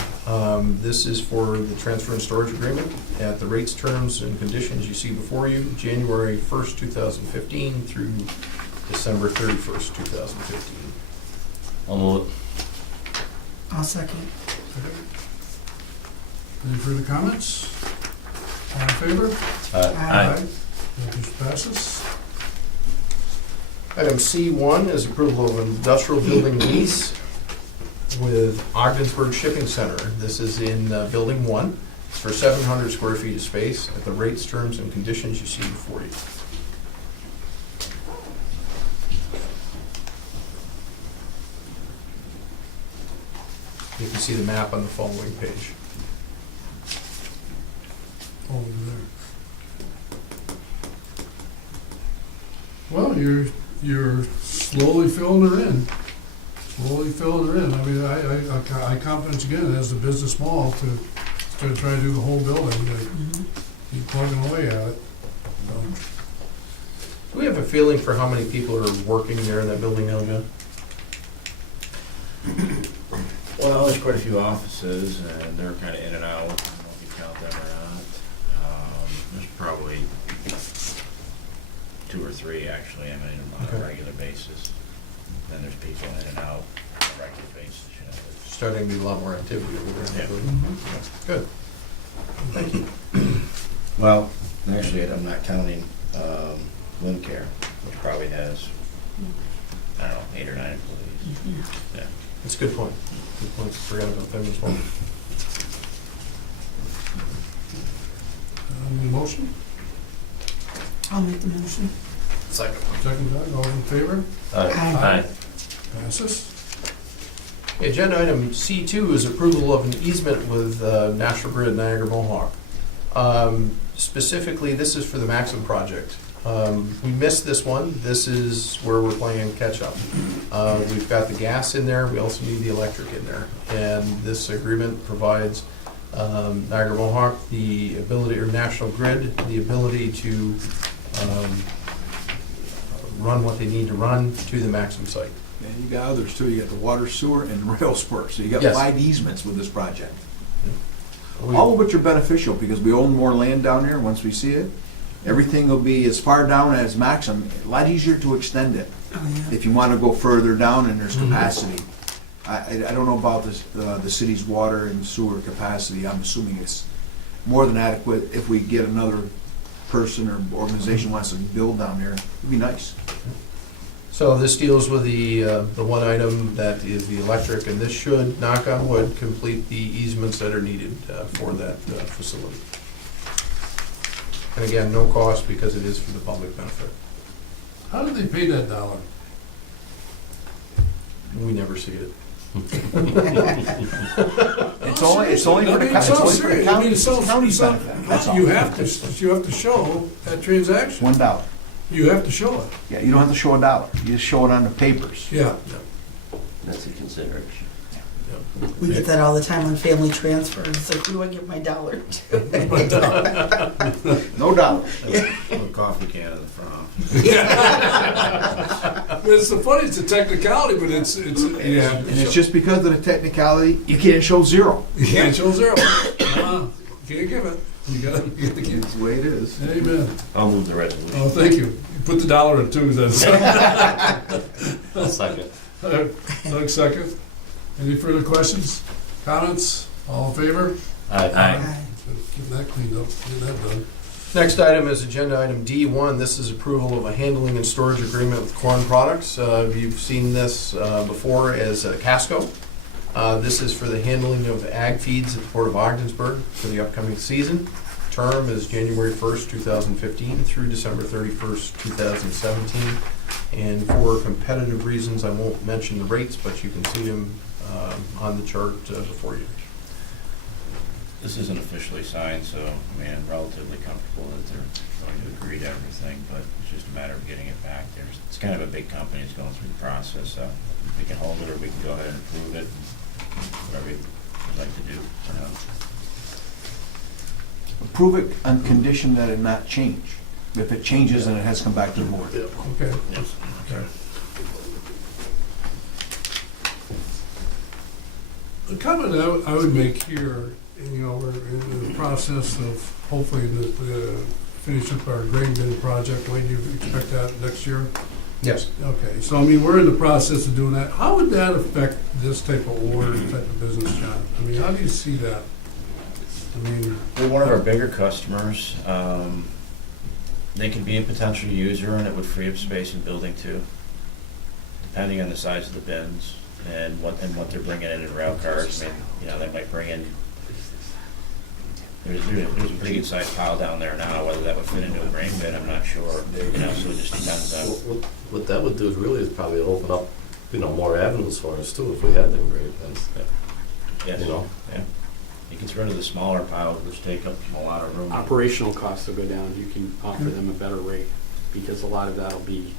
This is for the transfer and storage agreement at the rates, terms, and conditions you see before you, January 1st, 2015 through December 31st, 2015. I'll move it. I'll second. Any further comments? All in favor? Aye. Motion passes. Item C1 is approval of industrial building lease with Ogdensburg Shipping Center. This is in Building 1. It's for 700 square feet of space at the rates, terms, and conditions you see before you. You can see the map on the following page. Over there. Well, you're slowly filling her in. Slowly filling her in. I mean, I confidence again as a business mall to try to do the whole building, to keep plugging away at it. So, Do we have a feeling for how many people are working there in that building now, John? Well, there's quite a few offices, and they're kind of in and out. I don't know if you count them or not. There's probably 2 or 3, actually, I mean, on a Okay. regular basis. Then there's people in and out on a regular basis, you know. Starting to be a lot more activity over there. Yeah. Good. Thank you. Well, actually, I'm not counting Wind Care, which probably has, I don't know, 8 or 9 employees. Yeah. That's a good point. Good point. Forgot about them as well. motion? I'll make the motion. Second. Second, Doug, all in favor? Aye. Passes. Agenda item C2 is approval of an easement with National Grid Niagara Mohawk. Specifically, this is for the Maxim project. We missed this one. This is where we're playing catch up. We've got the gas in there. We also need the electric in there. And this agreement provides Niagara Mohawk the ability, or National Grid, the ability to run what they need to run to the Maxim site. And you got others too, you got the water, sewer, and rail spur, so you got Yes. 5 easements with this project. All of which are beneficial, because we own more land down there, once we see it. Everything will be as far down as Maxim, a lot easier to extend it, Oh, yeah. if you wanna go further down and there's Mhm. capacity. I don't know about this, the city's water and sewer capacity, I'm assuming it's more than adequate. If we get another person or organization wants to build down there, it'd be nice. So this deals with the one item that is the electric, and this should, knock on wood, complete the easements that are needed for that facility. And again, no cost because it is for the public benefit. How did they pay that dollar? We never see it. It's only for the, it's only for the county, county's benefit, that's all. You have to show that transaction. $1. You have to show it. Yeah, you don't have to show $1, you just show it on the papers. Yeah. That's a consideration. We get that all the time on family transfers. It's like, who do I give my dollar to? No dollar. Little coffee can in the front. It's the funny, it's a technicality, but it's, yeah. And it's just because of the technicality, you can't show 0. You can't show 0. Can't give it. You gotta give it. That's the way it is. Amen. I'll move the resolution. Oh, thank you. You put the dollar in too, then. I'll second. Doug, second. Any further questions, comments? All in favor? Aye. Aye. Getting that cleaned up, getting that done. Next item is agenda item D1. This is approval of a handling and storage agreement with Corn Products. You've seen this before as Casco. This is for the handling of ag feeds at the Port of Ogdensburg for the upcoming season. Term is January 1st, 2015 through December 31st, 2017. And for competitive reasons, I won't mention the rates, but you can see them on the chart before you. This isn't officially signed, so, I mean, I'm relatively comfortable that they're going to agree to everything, but it's just a matter of getting it back there. It's kind of a big company, it's going through the process, so we can hold it or we can go ahead and approve it, whatever you'd like to do. Approve it on condition that it not change. If it changes, then it has to come back to the board. Okay. Yes. Okay. The comment I would make here, we're in the process of hopefully finish up our grain bin project. When do you expect that next year? Yes. Okay, so we're in the process of doing that. How would that affect this type of order, type of business, John? How do you see that? I mean, They're one of our bigger customers. They could be a potential user, and it would free up space in building too, depending on the size of the bins and what they're bringing in rail cars. I mean, they might bring in. There's a pretty good sized pile down there now. Whether that would fit into a grain bin, I'm not sure. So it just depends on. What that would do is really probably open up, more avenues for us too, if we had them great pens. Yes. Yeah. You get rid of the smaller piles, which take up a lot of room. Operational costs will go down, you can offer them a better rate, because a lot of that'll be,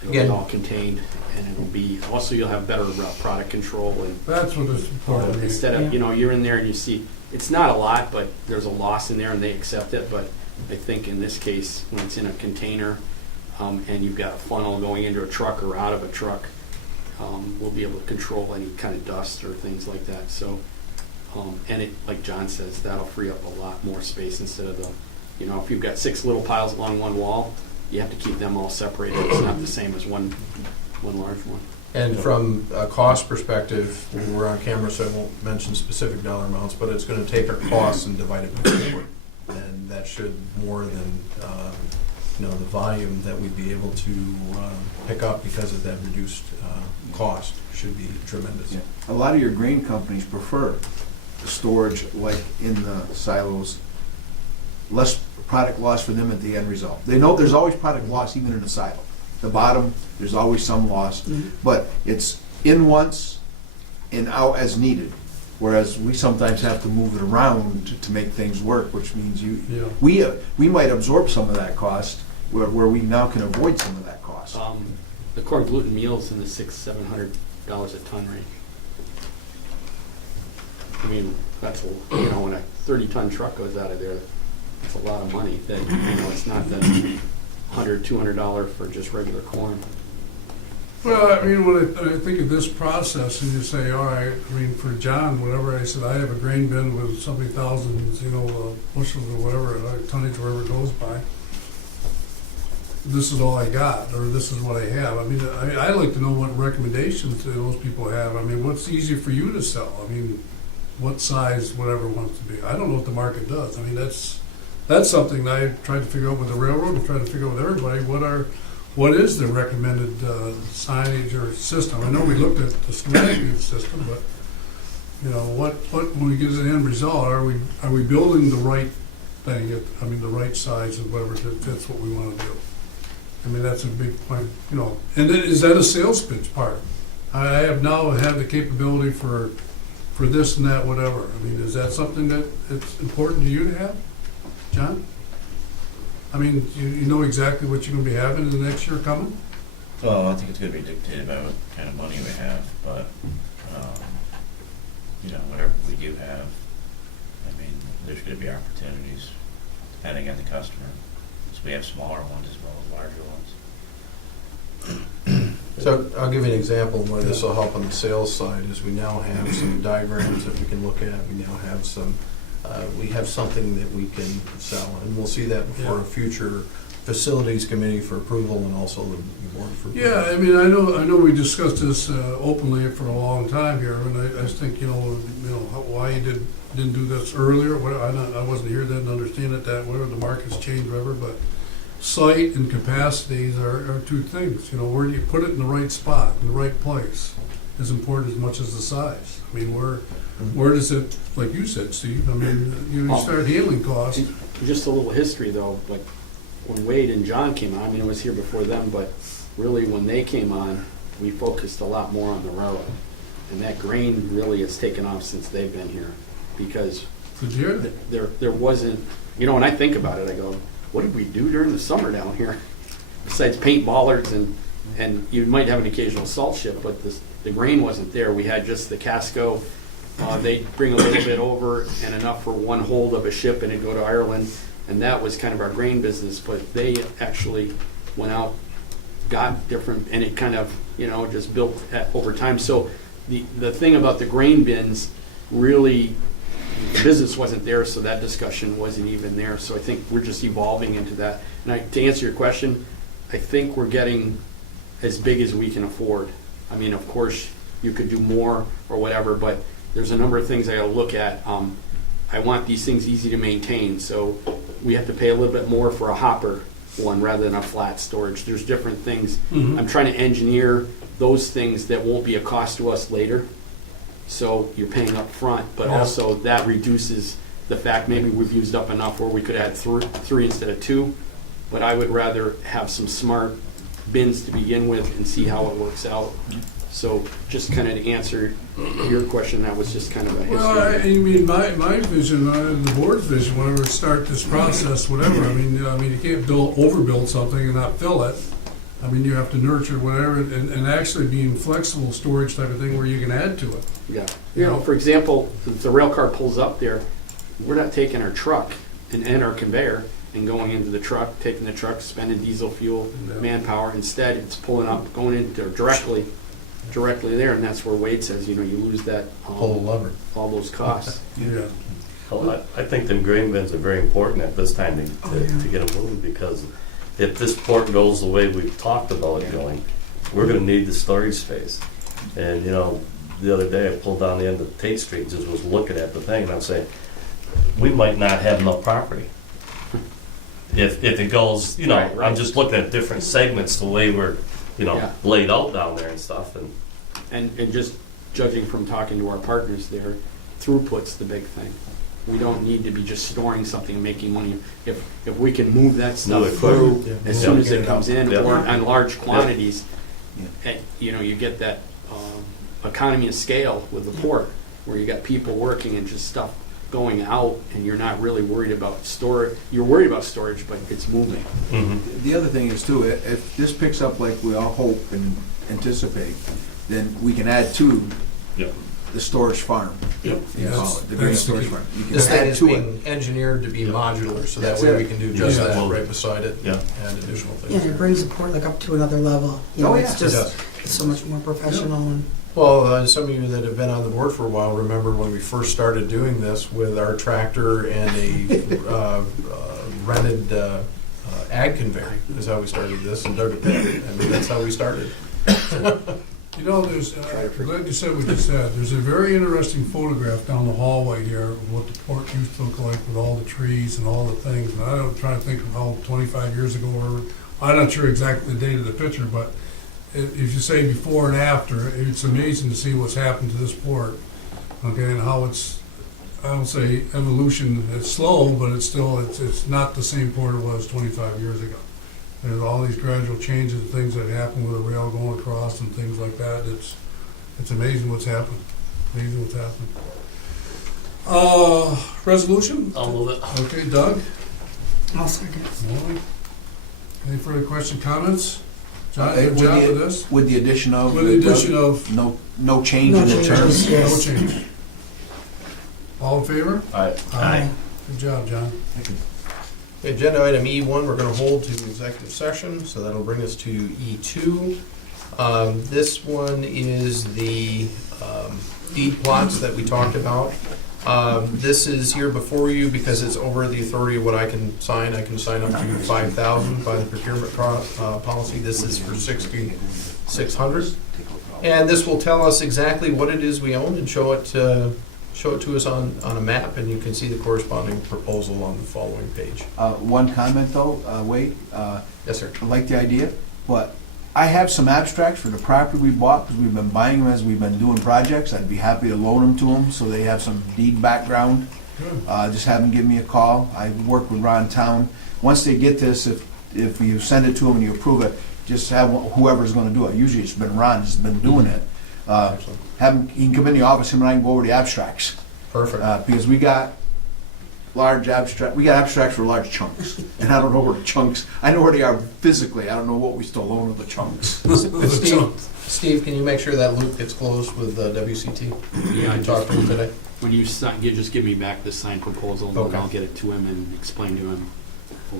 it'll be Again- all contained, and it'll be, also you'll have better product control, and that's what it's important to me. instead of, you're in there and you see, it's not a lot, but there's a loss in there and they accept it, but I think in this case, when it's in a container, and you've got a funnel going into a truck or out of a truck, we'll be able to control any kind of dust or things like that, so, and it, like John says, that'll free up a lot more space instead of the, if you've got 6 little piles along one wall, you have to keep them all separated, it's not the same as one large one. And from a cost perspective, we're on camera, so I won't mention specific dollar amounts, but it's gonna take our costs and divide it by 4. And that should more than, the volume that we'd be able to pick up because of that reduced cost should be tremendous. Yeah. A lot of your grain companies prefer storage like in the silos, less product loss for them at the end result. They know there's always product loss even in a silo. The bottom, there's always some loss, but it's in once and out as needed. Whereas we sometimes have to move it around to make things work, which means we might absorb some of that cost where we now can avoid some of that cost. The corn gluten meal's in the $600-700 a ton range. I mean, that's, when a 30-ton truck goes out of there, it's a lot of money. That, it's not the $100-200 for just regular corn. Well, I mean, when I think of this process, and you say, all right, I mean, for John, whatever, I said, I have a grain bin with so many thousands, bushels or whatever, tonnage, wherever it goes by. This is all I got, or this is what I have. I mean, I'd like to know what recommendations those people have. I mean, what's easy for you to sell? I mean, what size, whatever wants to be. I don't know what the market does. I mean, that's something that I tried to figure out with the railroad and tried to figure out with everybody. What is the recommended signage or system? I know we looked at the schematic system, but what when we get to the end result, are we building the right thing? The right size and whatever that fits what we want to do. I mean, that's a big point, And then, is that a sales pitch part? I have now had the capability for this and that, whatever. I mean, is that something that it's important to you to have, John? I mean, you know exactly what you're going to be having in the next year coming? Well, I think it's going to be dictated by what kind of money we have, but, whatever we do have, I mean, there's going to be opportunities depending on the customer. So we have smaller ones as well as larger ones. So I'll give you an example where this will help on the sales side, is we now have some diagrams that we can look at. We now have we have something that we can sell, and we'll see that before a future facilities committee for approval and also the board for approval. Yeah, I mean, I know we discussed this openly for a long time here, and I just think, why you didn't do this earlier. I wasn't here then to understand it that way, or the market's changed, whatever, but site and capacities are two things. Where do you put it in the right spot, in the right place, is important as much as the size. I mean, where does it, like you said, Steve, I mean, you start handling costs. Just a little history, though, like when Wade and John came on, I mean, it was here before them, but really when they came on, we focused a lot more on the railroad. And that grain really has taken off since they've been here, because there wasn't, when I think about it, I go, what did we do during the summer down here? Besides paint bollards and you might have an occasional salt ship, but the grain wasn't there. We had just the Casco. They'd bring a little bit over and enough for one hold of a ship, and it'd go to Ireland, and that was kind of our grain business. But they actually went out, got different, and it kind of just built over time. So the thing about the grain bins, really, the business wasn't there, so that discussion wasn't even there. So I think we're just evolving into that. And to answer your question, I think we're getting as big as we can afford. I mean, of course, you could do more or whatever, but there's a number of things I got to look at. I want these things easy to maintain, so we have to pay a little bit more for a hopper one rather than a flat storage. There's different things. I'm trying to engineer those things that won't be a cost to us later. So you're paying up front, but Yeah. also that reduces the fact maybe we've used up enough where we could add three instead of two. But I would rather have some smart bins to begin with and see how it works out. So just kind of to answer your question, that was just kind of a Well, I history. mean, my vision, the board's vision, whenever we start this process, whatever, I mean, you can't overbuild something and not fill it. I mean, you have to nurture whatever, and actually being flexible storage type of thing where you can add to it. Yeah. You know, for example, if the rail car pulls up there, we're not taking our truck and our conveyor and going into the truck, taking the truck, spending diesel fuel, Yeah. manpower. Instead, it's pulling up, going into directly there, and that's where Wade says, you lose that, Pull the lever. all those costs. Yeah. Well, I think them grain bins are very important at this time to get them moving, because if this port goes the way we've talked about it going, we're gonna need the storage space. And, the other day I pulled down the end of Tate Street, just was looking at the thing, and I'm saying, we might not have enough property. If it goes, Right. I'm just looking at different segments, the way we're, Yeah. laid out down there and stuff, and And just judging from talking to our partners there, throughput's the big thing. We don't need to be just storing something and making money. If we can move that stuff Move it through quick. Yeah. as soon as Get it it comes out. in, Yeah. or on large quantities, Yeah. you get that economy of scale with the port, where you got people working and just stuff going out, and you're not really worried about storage. You're worried about storage, but it's moving. The other thing is too, if this picks up like we all hope and anticipate, then we can add to Yep. the storage farm. Yep. You call it, the That's green the storage key. farm. You can This thing add is to it. being engineered to be Yeah. modular, so that That's way it. we can do just Yeah. that right beside it Yeah. and additional Yeah, things. and it brings the port like up to another level. Oh, yeah. It's It just, does. it's so much more professional and, Well, some of you that have been on the board for a while remember when we first started doing this with our tractor and a rented ag conveyor is how we started this, and dug a pit. I mean, that's how we started. There's, I'm glad you said what you said. There's a very interesting photograph down the hallway here of what the port used to look like with all the trees and all the things. And I don't try to think of how 25 years ago, or I'm not sure exactly the date of the picture, but if you say before and after, it's amazing to see what's happened to this port. Okay, and how it's, I don't say evolution, it's slow, but it's still, it's not the same port it was 25 years ago. There's all these gradual changes and things that happen with the rail going across and things like that. It's amazing what's happened. Amazing what's happened. Resolution? I'll move it. Okay, Doug? I'll second. Molly? Any further questions, comments? John, With you have a job the- with this? With the addition of. With the addition of No change No in the changes. terms. Yes. no change. All in favor? Aye. Good job, John. Agenda item E1, we're going to hold to executive session, so that'll bring us to E2. This one is the deed plots that we talked about. This is here before you because it's over the authority of what I can sign. I can sign up to 5,000 by the procurement policy. This is for 6,600. And this will tell us exactly what it is we own and show it to us on a map, and you can see the corresponding proposal on the following page. One comment though, Wade, Yes, sir. I like the idea, but I have some abstracts for the property we bought, because we've been buying them as we've been doing projects. I'd be happy to loan them to them, so they have some deed background. Good. Just have them give me a call. I work with Ron Town. Once they get this, if you send it to them and you approve it, just have whoever's gonna do it. Usually it's been Ron that's been doing it. Excellent. Have him, he can come in the office, him and I can go over the abstracts. Perfect. Because we got abstracts for large chunks. And I don't know where the chunks, I know where they are physically, I don't know what we still own of the chunks. Steve, can you make sure that loop gets closed with WCT? Yeah, I talked to him today. When you sign, you just give me back the signed proposal, and then Okay. I'll get it to him and explain to him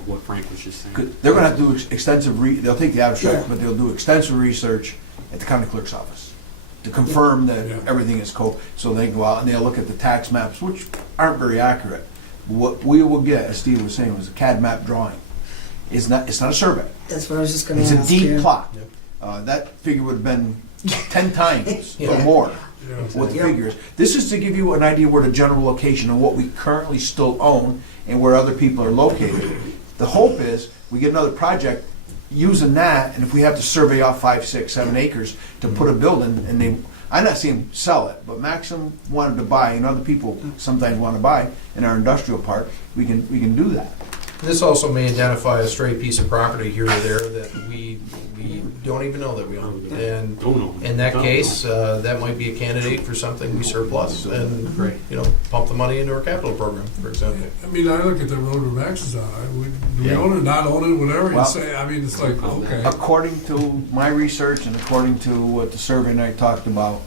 what Frank was just saying. They're gonna have to do extensive, they'll take the abstract, Yeah. but they'll do extensive research at the county clerk's office to confirm that Yeah. everything is so they can go out and they'll look at the tax maps, which aren't very accurate. What we will get, as Steve was saying, was a CAD map drawing. It's not a survey, That's what I was just gonna it's ask a deed you. plot. Yep. That figure would have been 10 times or Yeah. more. Yeah. what the figure is. This is to give you an idea where the general location and what we currently still own and where other people are located. The hope is we get another project using that, and if we have to survey off 5, 6, 7 acres to put a building, and they, I'm not saying sell it, but Maxim wanted to buy, and other people sometimes want to buy in our industrial park, we can do that. This also may identify a stray piece of property here or there that we don't even know that we own. And Don't know. in that case, that might be a candidate for something we surplus and, pump the money into our capital program, for example. I mean, I look at the road where Max is on, do we Yeah. own it, not own it, whatever you Well- say, I mean, it's like, okay. According to my research and according to what the survey and I talked about,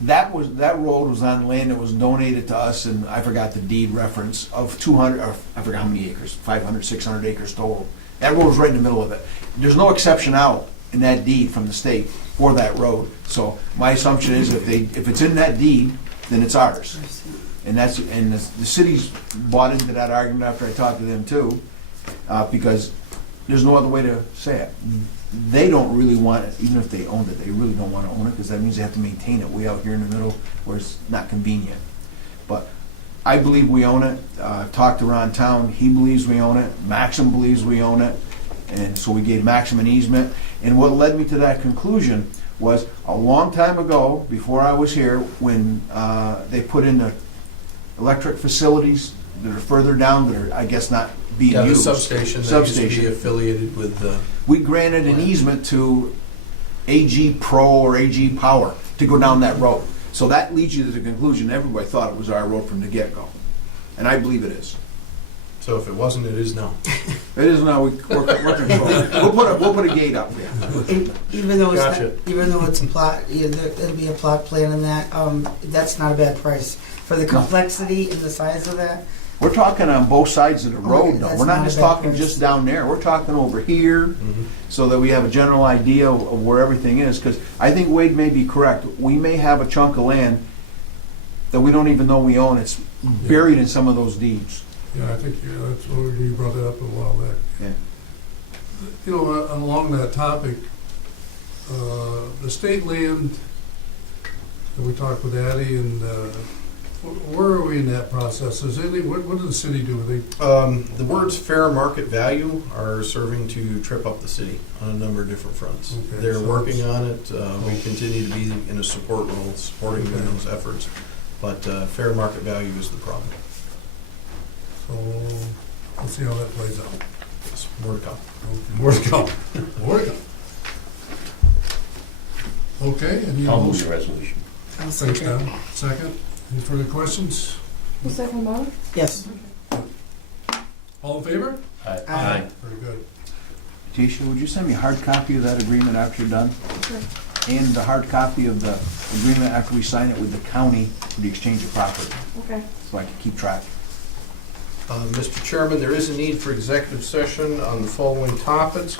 that road was on land that was donated to us, and I forgot the deed reference, of 200, or I forgot how many acres, 500, 600 acres total. That road was right in the middle of it. There's no exception out in that deed from the state for that road. So my assumption is if it's in that deed, then it's ours. And the city's bought into that argument after I talked to them too, because there's no other way to say it. They don't really want it, even if they owned it, they really don't want to own it, because that means they have to maintain it way out here in the middle where it's not convenient. But I believe we own it. I've talked to Ron Town, he believes we own it, Maxim believes we own it, and so we gave Maxim an easement. And what led me to that conclusion was a long time ago, before I was here, when they put in the electric facilities that are further down that are, I guess, not being Yeah, the used. substation that used to be Substation. affiliated with the, We granted an easement to AG Pro or AG Power to go down that road. So that leads you to the conclusion, everybody thought it was our road from the get-go. And I believe it is. so if it wasn't, it is now. It is now, we're controlling. We'll put a gate up there. Even though it's, Gotcha. even though it's a plot, it'll be a plot plan in that, that's not a bad price. For the complexity and the size of that, We're talking on both sides of the road, though. that's We're not not a just bad talking price. just down there. We're talking over here, so that we have a general idea of where everything is. Because I think Wade may be correct. We may have a chunk of land that we don't even know we own. It's buried in some of those deeds. Yeah, I think, that's what you brought that up a while back. Yeah. You know, along that topic, the state land, that we talked with Addie, and where are we in that process? Is anything, what did the city do? The words fair market value are serving to trip up the city on a number of different fronts. Okay, They're so working it's- on it. We continue to be in a support role, supporting them in those efforts. But fair market value is the problem. So, we'll see how that plays out. It's more to come. More to come. More to come. Okay, any I'll move motion? the resolution. I'll Thanks, second. Tom. Second. Any further questions? Who second mine? Yes. All in favor? Aye. Very good. Tisha, would you send me a hard copy of that agreement after you're done? Sure. And the hard copy of the agreement after we sign it with the county for the exchange of property, Okay. so I can keep track. Mr. Chairman, there is a need for executive session on the following topics.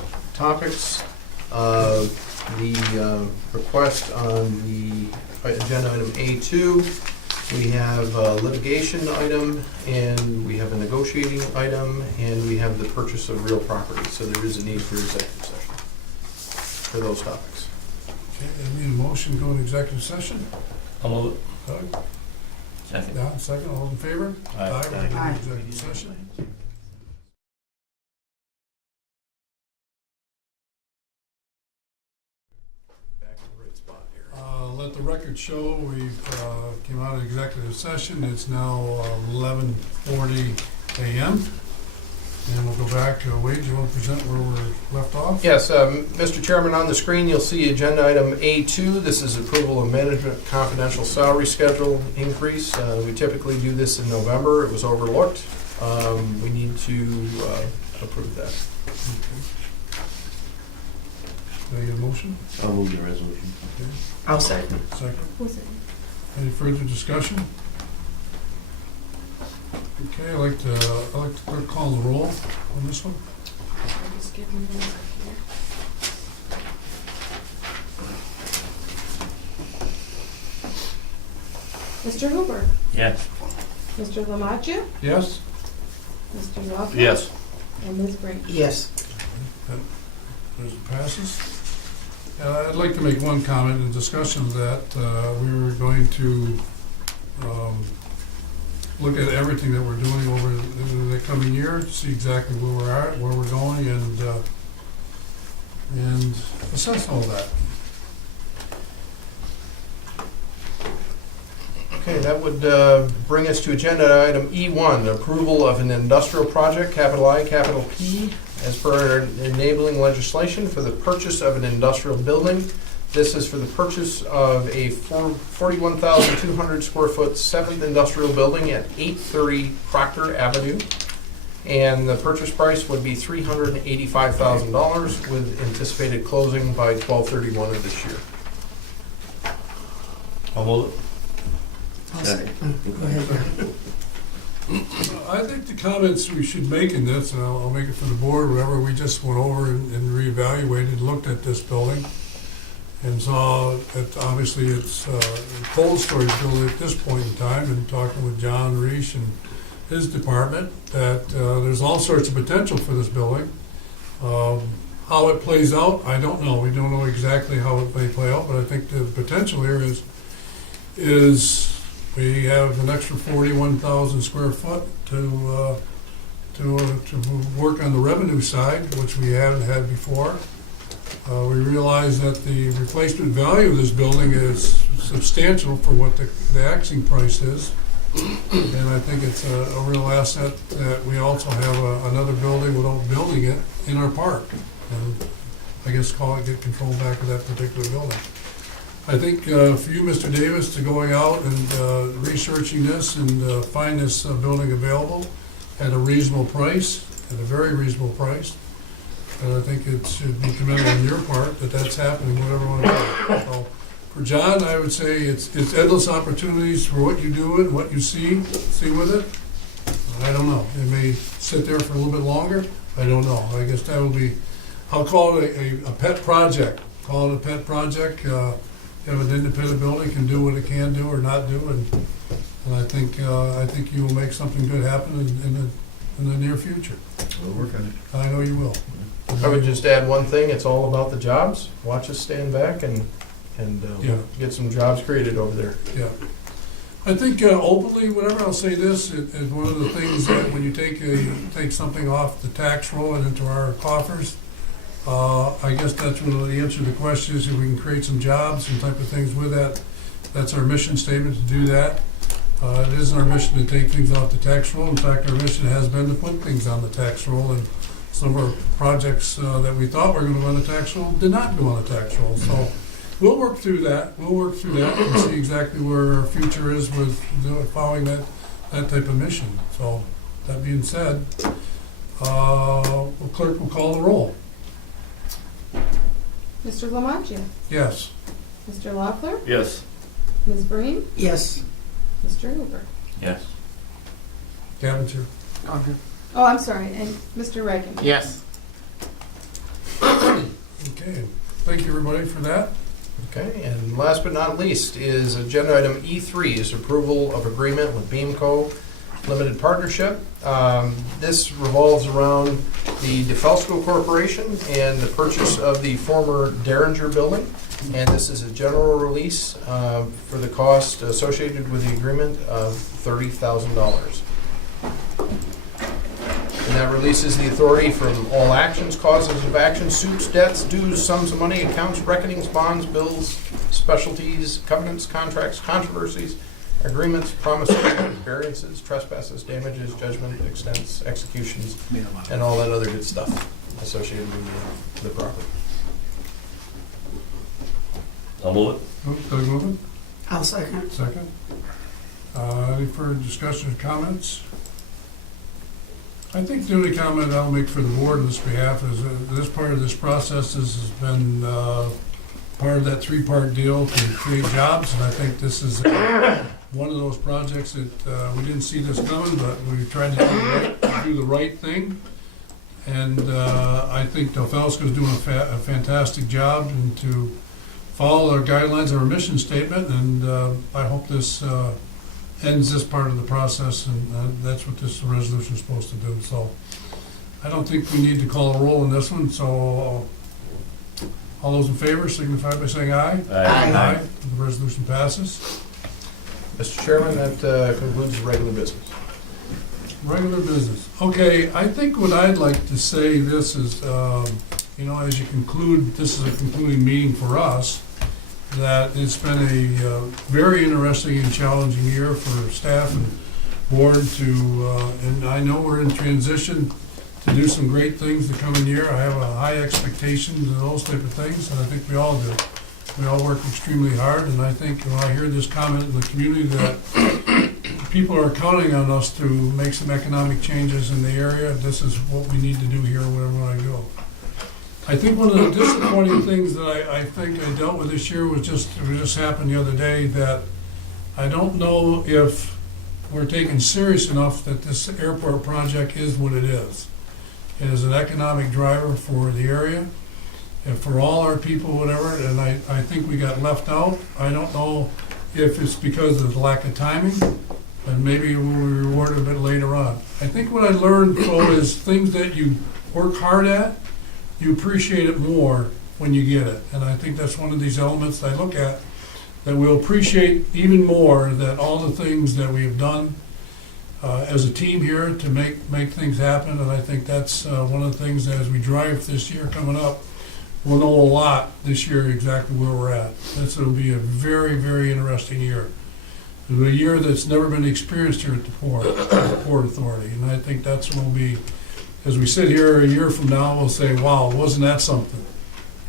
The request on the agenda item A2, we have a litigation item, and we have a negotiating item, and we have the purchase of real property. So there is a need for executive session for those topics. Okay, I need a motion to go into executive session. I'll move it. Doug? Second. Don, second, all in favor? Aye. We're going to Aye. executive session. Back to the right spot here. Let the record show, we've came out of executive session. It's now 11:40 a.m. And we'll go back to Wade. You want to present where we're left off? Yes, Mr. Chairman, on the screen, you'll see agenda item A2. This is approval of management confidential salary schedule increase. We typically do this in November. It was overlooked. We need to approve that. Can I get a motion? I'll move the resolution. I'll second. Second. Who's it? Any further discussion? Okay, I'd like to clerk call the roll on this one. I'll just give him this here. Mr. Hooper, Yes. Mr. Lamacchia, Yes? Mr. Walker. Yes. And Ms. Brink. Yes. There's passes. I'd like to make one comment in discussion of that. We were going to look at everything that we're doing over the coming year, see exactly where we're at, where we're going, and assess all that. Okay, that would bring us to agenda item E1, approval of an industrial project, capital I, capital P, as per enabling legislation for the purchase of an industrial building. This is for the purchase of a 41,200 square foot 7th industrial building at 830 Proctor Avenue. And the purchase price would be $385,000 with anticipated closing by 12/31 of this year. I'll move it. I'll say- Go ahead. I think the comments we should make in this, and I'll make it for the board, whatever, we just went over and reevaluated, looked at this building, and saw that obviously it's a cold storage building at this point in time, and talking with John Reich and his department, that there's all sorts of potential for this building. How it plays out, I don't know. We don't know exactly how it may play out, but I think the potential here is we have an extra 41,000 square foot to work on the revenue side, which we haven't had before. We realize that the replacement value of this building is substantial for what the asking price is. And I think it's a real asset that we also have another building without building it in our park. And I guess get control back of that particular building. I think for you, Mr. Davis, to going out and researching this and find this building available at a reasonable price, at a very reasonable price, and I think it should be commended on your part that that's happening, whatever one is. So for John, I would say it's endless opportunities for what you do and what you see with it. I don't know. It may sit there for a little bit longer. I don't know. I guess that will be, I'll call it a pet project. Call it a pet project. Have an independent building, can do what it can do or not do, and I think you will make something good happen in the near future. We'll work on it. I know you will. I would just add one thing, it's all about the jobs. Watch us stand back and Yeah. get some jobs created over there. Yeah. I think openly, whatever, I'll say this, is one of the things that when you take something off the tax roll and into our coffers, I guess that's one of the answer to the question is if we can create some jobs and type of things with that. That's our mission statement to do that. It isn't our mission to take things off the tax roll. In fact, our mission has been to put things on the tax roll, and some of our projects that we thought were going to go on the tax roll did not go on the tax roll. So we'll work through that. And see exactly where our future is with following that type of mission. So that being said, the clerk will call the roll. Mr. Lamantia, Yes. Mr. Loeffler, Yes. Ms. Breen, Yes. Mr. Hoover. Yes. Cavender. Oh, I'm sorry, and Mr. Reagan. Yes. Okay. Thank you, everybody, for that. Okay, and last but not least is agenda item E3 is approval of agreement with Beamco Limited Partnership. This revolves around the DeFelsco Corporation and the purchase of the former Derringer building. And this is a general release for the cost associated with the agreement of $30,000. And that releases the authority from all actions, causes of action, suits, debts, dues, sums of money, accounts, reckonings, bonds, bills, specialties, covenants, contracts, controversies, agreements, promises, variances, trespasses, damages, judgment, extents, executions, and all that other good stuff associated with the property. I'll move it. Oh, Doug moving? I'll second. Second. Any further discussion or comments? I think the only comment I'll make for the board on this behalf is this part of this process has been part of that three-part deal to create jobs, and I think this is one of those projects that we didn't see this coming, but we tried to do the right thing. And I think DeFelsco is doing a fantastic job and to follow our guidelines, our mission statement, and I hope this ends this part of the process, and that's what this resolution is supposed to do. So I don't think we need to call a roll on this one, so All those in favor signify by saying aye. Aye. The resolution passes. Mr. Chairman, that concludes the regular business. Regular business. Okay, I think what I'd like to say this is, as you conclude, this is a concluding meeting for us, that it's been a very interesting and challenging year for staff and board and I know we're in transition to do some great things the coming year. I have a high expectations and those type of things, and I think we all do. We all work extremely hard, and I think when I hear this comment in the community that people are counting on us to make some economic changes in the area, this is what we need to do here wherever I go. I think one of the disappointing things that I think I dealt with this year was it just happened the other day, that I don't know if we're taken serious enough that this airport project is what it is. It is an economic driver for the area and for all our people, whatever, and I think we got left out. I don't know if it's because of the lack of timing, and maybe we'll be rewarded a bit later on. I think what I learned, though, is things that you work hard at, you appreciate it more when you get it. And I think that's one of these elements that I look at, that we'll appreciate even more that all the things that we have done as a team here to make things happen. And I think that's one of the things that as we drive this year coming up, we'll know a lot this year exactly where we're at. It'll be a very, very interesting year. It'll be a year that's never been experienced here at the Port Authority. And I think that's what will be, as we sit here a year from now, we'll say, wow, wasn't that something?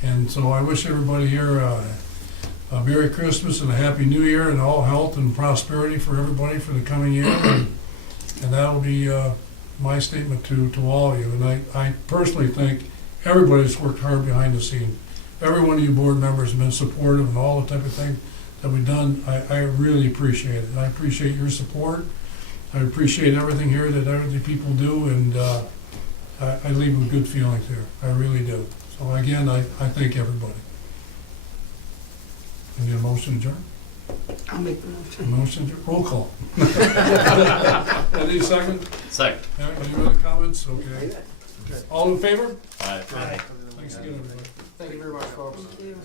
And so I wish everybody here a Merry Christmas and a Happy New Year and all health and prosperity for everybody for the coming year. And that'll be my statement to all of you. And I personally think everybody's worked hard behind the scene. Every one of you board members have been supportive and all the type of thing that we've done. I really appreciate it. I appreciate your support. I appreciate everything here that other people do, and I leave with good feelings here. I really do. So again, I thank everybody. I need a motion to adjourn? I'll make the motion. Motion to, roll call. Any second? Second. Any other comments? Okay. All in favor? Aye. Thanks again, everybody. Thank you very much, folks. Thank you.